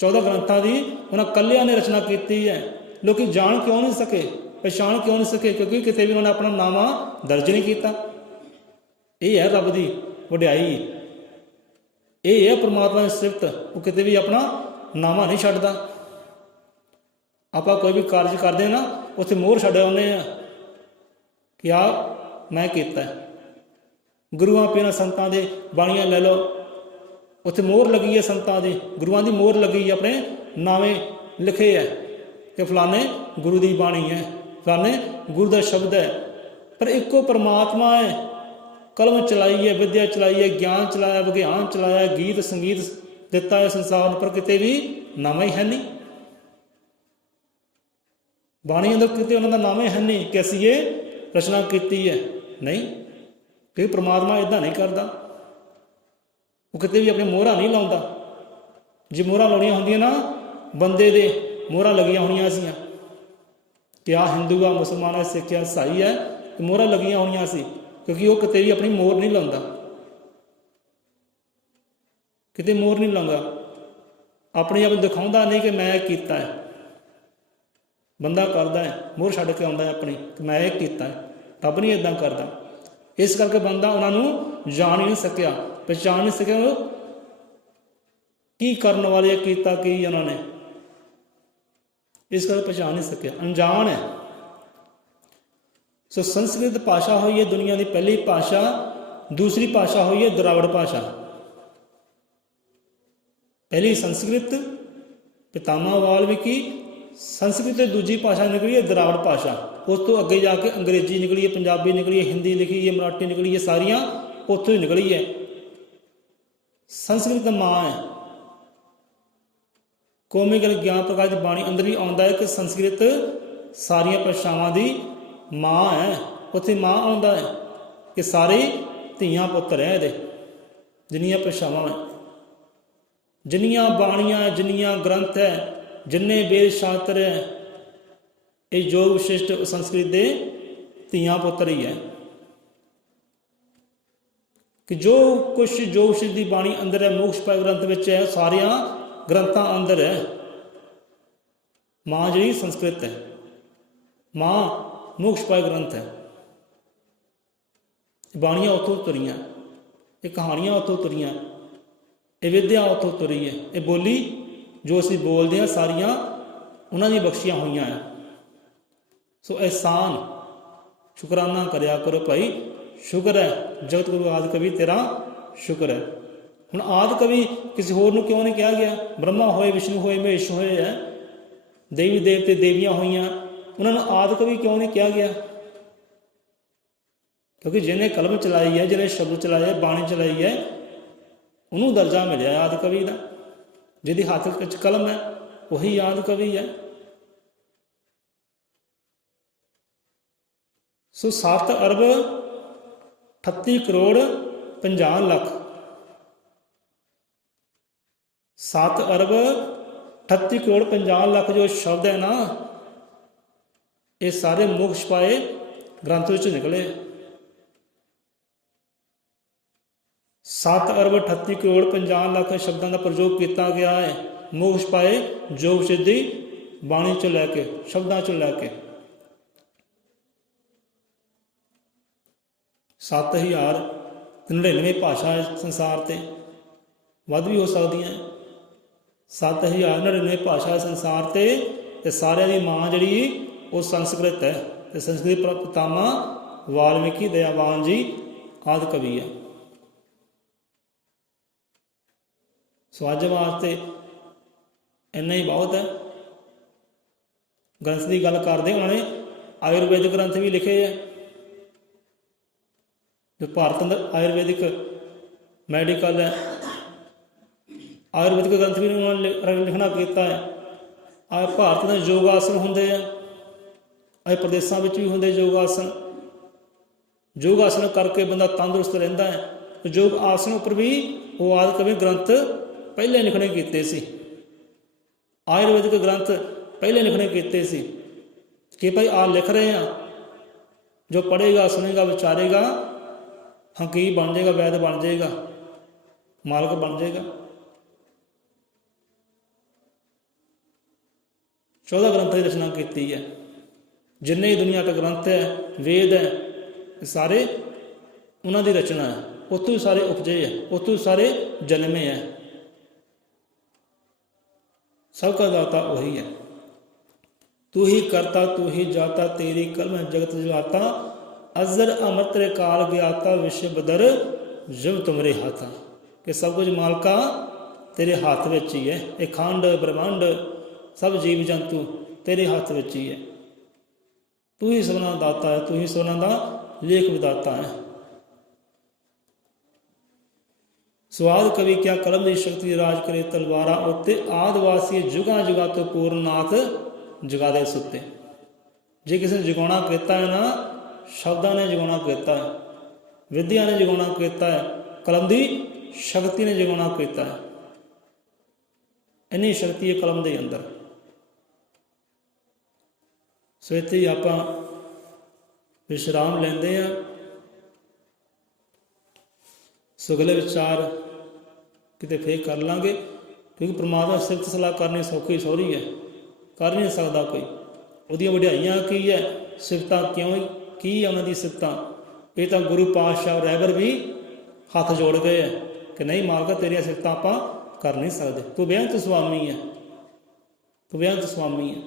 14 ਗ੍ਰੰਥਾਂ ਦੀ ਉਹਨਾਂ ਇਕੱਲਿਆਂ ਨੇ ਰਚਨਾ ਕੀਤੀ ਹੈ। ਲੋਕੀ ਜਾਣ ਕਿਉਂ ਨਹੀਂ ਸਕੇ, ਪਛਾਣ ਕਿਉਂ ਨਹੀਂ ਸਕੇ? ਕਿਉਂਕਿ ਕਿਤੇ ਵੀ ਉਹਨਾਂ ਨੇ ਆਪਣਾ ਨਾਮਾ ਦਰਜ ਨਹੀਂ ਕੀਤਾ। ਇਹ ਹੈ ਰੱਬ ਦੀ ਵਡਿਆਈ, ਇਹ ਹੈ ਪਰਮਾਤਮਾ ਦੀ ਸਿਫਤ। ਉਹ ਕਿਤੇ ਵੀ ਆਪਣਾ ਨਾਮਾ ਨਹੀਂ ਛੱਡਦਾ। ਆਪਾਂ ਕੋਈ ਵੀ ਕਾਰਜ ਕਰਦੇ ਨਾ, ਉੱਥੇ ਮੋਹਰ ਛੱਡ ਆਉਂਦੇ ਆ ਕਿ ਆਹ ਮੈਂ ਕੀਤਾ। ਗੁਰੂਆਂ ਪੀਰਾਂ ਸੰਤਾਂ ਦੇ ਬਾਣੀਆਂ ਲੈ ਲਓ, ਉੱਥੇ ਮੋਹਰ ਲੱਗੀ ਹੈ ਸੰਤਾਂ ਦੀ, ਗੁਰੂਆਂ ਦੀ ਮੋਹਰ ਲੱਗੀ ਹੈ, ਆਪਣੇ ਨਾਵੇਂ ਲਿਖੇ ਹੈ ਕਿ ਫਲਾਣੇ ਗੁਰੂ ਦੀ ਬਾਣੀ ਹੈ, ਫਲਾਣੇ ਗੁਰੂ ਦਾ ਸ਼ਬਦ ਹੈ। ਪਰ ਇੱਕੋ ਪਰਮਾਤਮਾ ਹੈ। ਕਲਮ ਚਲਾਈ ਹੈ, ਵਿਦਿਆ ਚਲਾਈ ਹੈ, ਗਿਆਨ ਚਲਾਇਆ, ਵਿਗਿਆਨ ਚਲਾਇਆ, ਗੀਤ ਸੰਗੀਤ ਦਿੱਤਾ ਹੈ ਸੰਸਾਰ ਨੂੰ, ਪਰ ਕਿਤੇ ਵੀ ਨਾਮ ਹੀ ਹੈ ਨਹੀਂ। ਬਾਣੀ ਅੰਦਰ ਕਿਤੇ ਉਹਨਾਂ ਦਾ ਨਾਮ ਹੀ ਹੈ ਨਹੀਂ ਕਿ ਅਸੀਂ ਇਹ ਰਚਨਾ ਕੀਤੀ ਹੈ। ਨਹੀਂ, ਕਿ ਪਰਮਾਤਮਾ ਇੱਦਾਂ ਨਹੀਂ ਕਰਦਾ। ਉਹ ਕਿਤੇ ਵੀ ਆਪਣੀ ਮੋਹਰਾਂ ਨਹੀਂ ਲਾਉਂਦਾ। ਜੇ ਮੋਹਰਾਂ ਲਾਉਣੀਆਂ ਹੁੰਦੀਆਂ ਨਾ, ਬੰਦੇ ਦੇ ਮੋਹਰਾਂ ਲੱਗੀਆਂ ਹੋਣੀਆਂ ਸੀਆਂ ਕਿ ਆਹ ਹਿੰਦੂ ਆ, ਮੁਸਲਮਾਨ ਹੈ, ਸਿੱਖ ਹੈ, ਈਸਾਈ ਹੈ, ਮੋਹਰਾਂ ਲੱਗੀਆਂ ਹੋਣੀਆਂ ਸੀ। ਕਿਉਂਕਿ ਉਹ ਕਿਤੇ ਵੀ ਆਪਣੀ ਮੋਹਰ ਨਹੀਂ ਲਾਉਂਦਾ, ਕਿਤੇ ਮੋਹਰ ਨਹੀਂ ਲਾਉਂਦਾ, ਆਪਣੀ ਆਪ ਦਿਖਾਉਂਦਾ ਨਹੀਂ ਕਿ ਮੈਂ ਕੀਤਾ ਹੈ। ਬੰਦਾ ਕਰਦਾ ਹੈ, ਮੋਹਰ ਛੱਡ ਕੇ ਆਉਂਦਾ ਹੈ ਆਪਣੀ ਕਿ ਮੈਂ ਇਹ ਕੀਤਾ ਹੈ। ਰੱਬ ਨਹੀਂ ਇੱਦਾਂ ਕਰਦਾ। ਇਸ ਕਰਕੇ ਬੰਦਾ ਉਹਨਾਂ ਨੂੰ ਜਾਣ ਹੀ ਨਹੀਂ ਸਕਿਆ, ਪਛਾਣ ਨਹੀਂ ਸਕਿਆ ਉਹ ਕੀ ਕਰਨ ਵਾਲੇ, ਕੀਤਾ ਕੀ ਉਹਨਾਂ ਨੇ, ਇਸ ਕਰਕੇ ਪਛਾਣ ਨਹੀਂ ਸਕਿਆ, ਅਣਜਾਣ ਹੈ। ਸੋ ਸੰਸਕ੍ਰਿਤ ਭਾਸ਼ਾ ਹੋਈ ਹੈ ਦੁਨੀਆ ਦੀ ਪਹਿਲੀ ਭਾਸ਼ਾ। ਦੂਸਰੀ ਭਾਸ਼ਾ ਹੋਈ ਹੈ ਦਰਾਵੜ ਭਾਸ਼ਾ। ਪਹਿਲੀ ਸੰਸਕ੍ਰਿਤ ਪਿਤਾਮਾ ਵਾਲਮੀਕੀ, ਸੰਸਕ੍ਰਿਤ ਤੇ ਦੂਜੀ ਭਾਸ਼ਾ ਨਿਕਲੀ ਹੈ ਦਰਾਵੜ ਭਾਸ਼ਾ। ਉਸ ਤੋਂ ਅੱਗੇ ਜਾ ਕੇ ਅੰਗਰੇਜ਼ੀ ਨਿਕਲੀ ਹੈ, ਪੰਜਾਬੀ ਨਿਕਲੀ ਹੈ, ਹਿੰਦੀ ਲਿਖੀ ਹੈ, ਮਰਾਠੀ ਨਿਕਲੀ ਹੈ, ਸਾਰੀਆਂ ਉੱਥੋਂ ਹੀ ਨਿਕਲੀ ਹੈ। ਸੰਸਕ੍ਰਿਤ ਮਾਂ ਹੈ। ਕੌਮੀ ਗੱਲ ਗਿਆਨ ਪ੍ਰਕਾਸ਼ ਦੀ ਬਾਣੀ ਅੰਦਰ ਵੀ ਆਉਂਦਾ ਹੈ ਕਿ ਸੰਸਕ੍ਰਿਤ ਸਾਰੀਆਂ ਭਾਸ਼ਾਵਾਂ ਦੀ ਮਾਂ ਹੈ। ਉੱਥੇ ਮਾਂ ਆਉਂਦਾ ਹੈ ਕਿ ਸਾਰੇ ਧੀਆਂ ਪੁੱਤਰ ਹੈ ਇਹਦੇ, ਜਿੰਨੀਆਂ ਭਾਸ਼ਾਵਾਂ ਹੈ, ਜਿੰਨੀਆਂ ਬਾਣੀਆਂ, ਜਿੰਨੀਆਂ ਗ੍ਰੰਥ ਹੈ, ਜਿੰਨੇ ਵੇਦ ਸ਼ਾਸਤਰ ਹੈ, ਇਹ ਯੋਗ ਵਿਸ਼ਿਸ਼ਟ ਸੰਸਕ੍ਰਿਤ ਦੇ ਧੀਆਂ ਪੁੱਤਰ ਹੀ ਹੈ। ਕਿ ਜੋ ਕੁਛ ਯੋਗ ਵਿਸ਼ਿਸ਼ਟ ਦੀ ਬਾਣੀ ਅੰਦਰ ਹੈ, ਮੋਕਸ਼ ਪਾਏ ਗ੍ਰੰਥ ਵਿੱਚ ਹੈ, ਸਾਰਿਆਂ ਗ੍ਰੰਥਾਂ ਅੰਦਰ ਹੈ। ਮਾਂ ਜਿਹੜੀ ਸੰਸਕ੍ਰਿਤ ਹੈ, ਮਾਂ ਮੋਕਸ਼ ਪਾਏ ਗ੍ਰੰਥ ਹੈ। ਬਾਣੀਆਂ ਉੱਥੋਂ ਤੁਰੀਆਂ, ਇਹ ਕਹਾਣੀਆਂ ਉੱਥੋਂ ਤੁਰੀਆਂ, ਇਹ ਵਿਦਿਆ ਉੱਥੋਂ ਤੁਰੀ ਹੈ। ਇਹ ਬੋਲੀ ਜੋ ਅਸੀਂ ਬੋਲਦੇ ਹਾਂ ਸਾਰੀਆਂ ਉਹਨਾਂ ਦੀਆਂ ਬਖਸ਼ੀਆਂ ਹੋਈਆਂ ਹੈ। ਸੋ ਅਹਿਸਾਨ ਸ਼ੁਕਰਾਨਾ ਕਰਿਆ ਕਰੋ ਭਾਈ। ਸ਼ੁਕਰ ਹੈ ਜਗਤ ਗੁਰੂ ਆਦਿ ਕਵੀ ਤੇਰਾ ਸ਼ੁਕਰ ਹੈ। ਹੁਣ ਆਦਿ ਕਵੀ ਕਿਸੇ ਹੋਰ ਨੂੰ ਕਿਉਂ ਨਹੀਂ ਕਿਹਾ ਗਿਆ? ਬ੍ਰਹਮਾ ਹੋਏ, ਵਿਸ਼ਨੂੰ ਹੋਏ, ਮਹੇਸ਼ ਹੋਏ ਹੈ, ਦੇਵੀ ਦੇਵਤੇ ਦੇਵੀਆਂ ਹੋਈਆਂ, ਉਹਨਾਂ ਨੂੰ ਆਦਿ ਕਵੀ ਕਿਉਂ ਨਹੀਂ ਕਿਹਾ ਗਿਆ? ਕਿਉਂਕਿ ਜਿਹਨੇ ਕਲਮ ਚਲਾਈ ਹੈ, ਜਿਹਨੇ ਸ਼ਬਦ ਚਲਾਏ ਹੈ, ਬਾਣੀ ਚਲਾਈ ਹੈ, ਉਹਨੂੰ ਦਰਜਾ ਮਿਲਿਆ ਆਦਿ ਕਵੀ ਦਾ। ਜਿਹਦੀ ਹੱਥ ਵਿੱਚ ਕਲਮ ਹੈ ਉਹੀ ਆਦਿ ਕਵੀ ਹੈ। ਸੋ 7 ਅਰਬ 38 ਕਰੋੜ 50 ਲੱਖ 7 ਅਰਬ 38 ਕਰੋੜ 50 ਲੱਖ ਜੋ ਸ਼ਬਦ ਹੈ ਨਾ, ਇਹ ਸਾਰੇ ਮੋਕਸ਼ ਪਾਏ ਗ੍ਰੰਥ ਵਿੱਚ ਨਿਕਲੇ। 7 ਅਰਬ 38 ਕਰੋੜ 50 ਲੱਖ ਸ਼ਬਦਾਂ ਦਾ ਪ੍ਰਯੋਗ ਕੀਤਾ ਗਿਆ ਹੈ ਮੋਕਸ਼ ਪਾਏ ਯੋਗ ਸਿੱਧੀ ਬਾਣੀ ਚੋਂ ਲੈ ਕੇ, ਸ਼ਬਦਾਂ ਚੋਂ ਲੈ ਕੇ। 7099 ਭਾਸ਼ਾ ਹੈ ਸੰਸਾਰ ਤੇ, ਵੱਧ ਵੀ ਹੋ ਸਕਦੀਆਂ। 7099 ਭਾਸ਼ਾ ਹੈ ਸੰਸਾਰ ਤੇ ਸਾਰਿਆਂ ਦੀ ਮਾਂ ਜਿਹੜੀ ਉਹ ਸੰਸਕ੍ਰਿਤ ਹੈ। ਤੇ ਸੰਸਕ੍ਰਿਤ ਪਿਤਾਮਾ ਵਾਲਮੀਕੀ ਦਇਆਵਾਨ ਜੀ ਆਦਿ ਕਵੀ ਹੈ। ਸੋ ਅੱਜ ਵਾਸਤੇ ਇੰਨਾ ਹੀ ਬਹੁਤ ਹੈ। ਗ੍ਰੰਥ ਦੀ ਗੱਲ ਕਰਦੇ, ਉਹਨਾਂ ਨੇ ਆਯੁਰਵੈਦਿਕ ਗ੍ਰੰਥ ਵੀ ਲਿਖੇ ਹੈ। ਜੋ ਭਾਰਤ ਅੰਦਰ ਆਯੁਰਵੈਦਿਕ ਮੈਡੀਕਲ ਹੈ, ਆਯੁਰਵੈਦਿਕ ਗ੍ਰੰਥ ਵੀ ਉਹਨਾਂ ਨੇ ਲਿਖਣਾ ਕੀਤਾ ਹੈ। ਆ ਭਾਰਤ ਦੇ ਯੋਗ ਆਸਨ ਹੁੰਦੇ ਆ, ਇਹ ਪ੍ਰਦੇਸ਼ਾਂ ਵਿੱਚ ਵੀ ਹੁੰਦੇ ਯੋਗ ਆਸਨ। ਯੋਗ ਆਸਨ ਕਰਕੇ ਬੰਦਾ ਤੰਦਰੁਸਤ ਰਹਿੰਦਾ ਹੈ। ਯੋਗ ਆਸਨ ਉੱਪਰ ਵੀ ਉਹ ਆਦਿ ਕਵੀ ਗ੍ਰੰਥ ਪਹਿਲੇ ਲਿਖਣੇ ਕੀਤੇ ਸੀ। ਆਯੁਰਵੈਦਿਕ ਗ੍ਰੰਥ ਪਹਿਲੇ ਲਿਖਣੇ ਕੀਤੇ ਸੀ ਕਿ ਭਾਈ ਆ ਲਿਖ ਰਹੇ ਹਾਂ, ਜੋ ਪੜ੍ਹੇਗਾ, ਸੁਣੇਗਾ, ਵਿਚਾਰੇਗਾ, ਹਕੀਮ ਬਣ ਜਾਏਗਾ, ਵੈਦ ਬਣ ਜਾਏਗਾ, ਮਾਲਕ ਬਣ ਜਾਏਗਾ। 14 ਗ੍ਰੰਥਾਂ ਦੀ ਰਚਨਾ ਕੀਤੀ ਹੈ। ਜਿੰਨੇ ਦੁਨੀਆ ਤੱਕ ਗ੍ਰੰਥ ਹੈ, ਵੇਦ ਹੈ, ਸਾਰੇ ਉਹਨਾਂ ਦੀ ਰਚਨਾ ਹੈ। ਉੱਥੋਂ ਹੀ ਸਾਰੇ ਉਪਜੇ ਹੈ, ਉੱਥੋਂ ਹੀ ਸਾਰੇ ਜਨਮੇ ਹੈ। ਸਭ का दाता वही है। तू ही करता तू ही जाता, तेरी कलम जगत जगाता, अजर अमर तेरे काल ज्ञाता, विश्व बदर जब तुमरे हाथा। कि सब कुछ मालका तेरे हाथ में ही है। ये खंड ब्रह्मांड सब जीव जंतु तेरे हाथ में ही है। तू ही सबना दाता है, तू ही सबना का लेख विदाता है। स्वाद कवि क्या कलम की शक्ति राज करे तलवारा उत्ते, आदिवासी जुगा जुगा तो पूर्णनाथ जगा दे सुते। जे किसी ने जगाना किया है ना, शब्दां ने जगाना किया है, विद्या ने जगाना किया है, कलम की शक्ति ने जगाना किया है। इन्नी शक्ति है कलम के अंदर। सो इत्थे ही आपां विश्राम लेंदे आ। सुगले विचार किते फिर कर लांगे, क्योंकि परमात्मा सिफत सलाह करनी सौखी सौरी है, कर नहीं सकता कोई। उहदियां वड्याइयां की है, सिफतां क्यों की है उन्हां दी सिफतां, ये तो गुरु पातशाह रहबर भी हाथ जोड़ गए हैं कि नहीं मालका तेरियां सिफतां आपां कर नहीं सकते। तू बेअंत स्वामी है, तू बेअंत स्वामी है।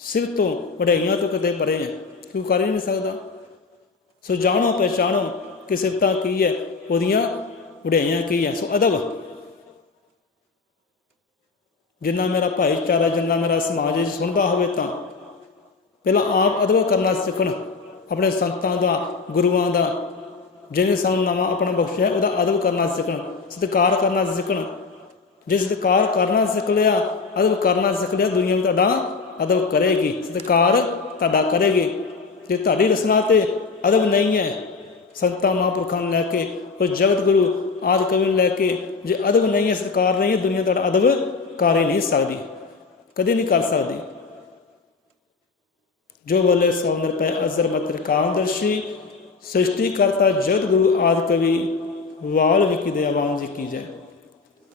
सिफत तो वड्याइयां तो किते परे है, क्यों कर ही नहीं सकता। सो जानो पहचानो कि सिफतां की है, ਉਹਦੀਆਂ ਵਡਿਆਈਆਂ ਕੀ ਹੈ। ਸੋ ਅਦਬ, ਜਿੰਨਾ ਮੇਰਾ ਭਾਈਚਾਰਾ, ਜਿੰਨਾ ਮੇਰਾ ਸਮਾਜ ਸੁਣਦਾ ਹੋਵੇ ਤਾਂ ਪਹਿਲਾਂ ਆਪ ਅਦਬ ਕਰਨਾ ਸਿੱਖਣ, ਆਪਣੇ ਸੰਤਾਂ ਦਾ, ਗੁਰੂਆਂ ਦਾ, ਜਿਹਨੇ ਸਾਨੂੰ ਨਵਾਂ ਆਪਣਾ ਬਖਸ਼ਿਆ ਉਹਦਾ ਅਦਬ ਕਰਨਾ ਸਿੱਖਣ, ਸਤਿਕਾਰ ਕਰਨਾ ਸਿੱਖਣ। ਜੇ ਸਤਿਕਾਰ ਕਰਨਾ ਸਿੱਖ ਲਿਆ, ਅਦਬ ਕਰਨਾ ਸਿੱਖ ਲਿਆ, ਦੁਨੀਆ ਵੀ ਤੁਹਾਡਾ ਅਦਬ ਕਰੇਗੀ, ਸਤਿਕਾਰ ਤੁਹਾਡਾ ਕਰੇਗੀ। ਜੇ ਤੁਹਾਡੀ ਰਸਨਾ 'ਤੇ ਅਦਬ ਨਹੀਂ ਹੈ, ਸੰਤਾਂ ਮਹਾਂਪੁਰਖਾਂ ਨੂੰ ਲੈ ਕੇ, ਕੋਈ ਜਗਤ ਗੁਰੂ ਆਦਿ ਕਵੀ ਨੂੰ ਲੈ ਕੇ ਜੇ ਅਦਬ ਨਹੀਂ ਹੈ, ਸਤਿਕਾਰ ਨਹੀਂ ਹੈ, ਦੁਨੀਆ ਤੁਹਾਡਾ ਅਦਬ ਕਰ ਹੀ ਨਹੀਂ ਸਕਦੀ, ਕਦੇ ਨਹੀਂ ਕਰ ਸਕਦੀ। ਜੋ ਬੋਲੇ ਸੋ ਨਿਰਭੈ ਅਜ਼ਰ ਮਤਿ ਕਾਮਦਰਸ਼ੀ, ਸ੍ਰਿਸ਼ਟੀ ਕਰਤਾ ਜਗਤ ਗੁਰੂ ਆਦਿ ਕਵੀ, ਵਾਲਮੀਕਿ ਦਇਆਵਾਨ ਜੀ ਕੀ ਜੈ।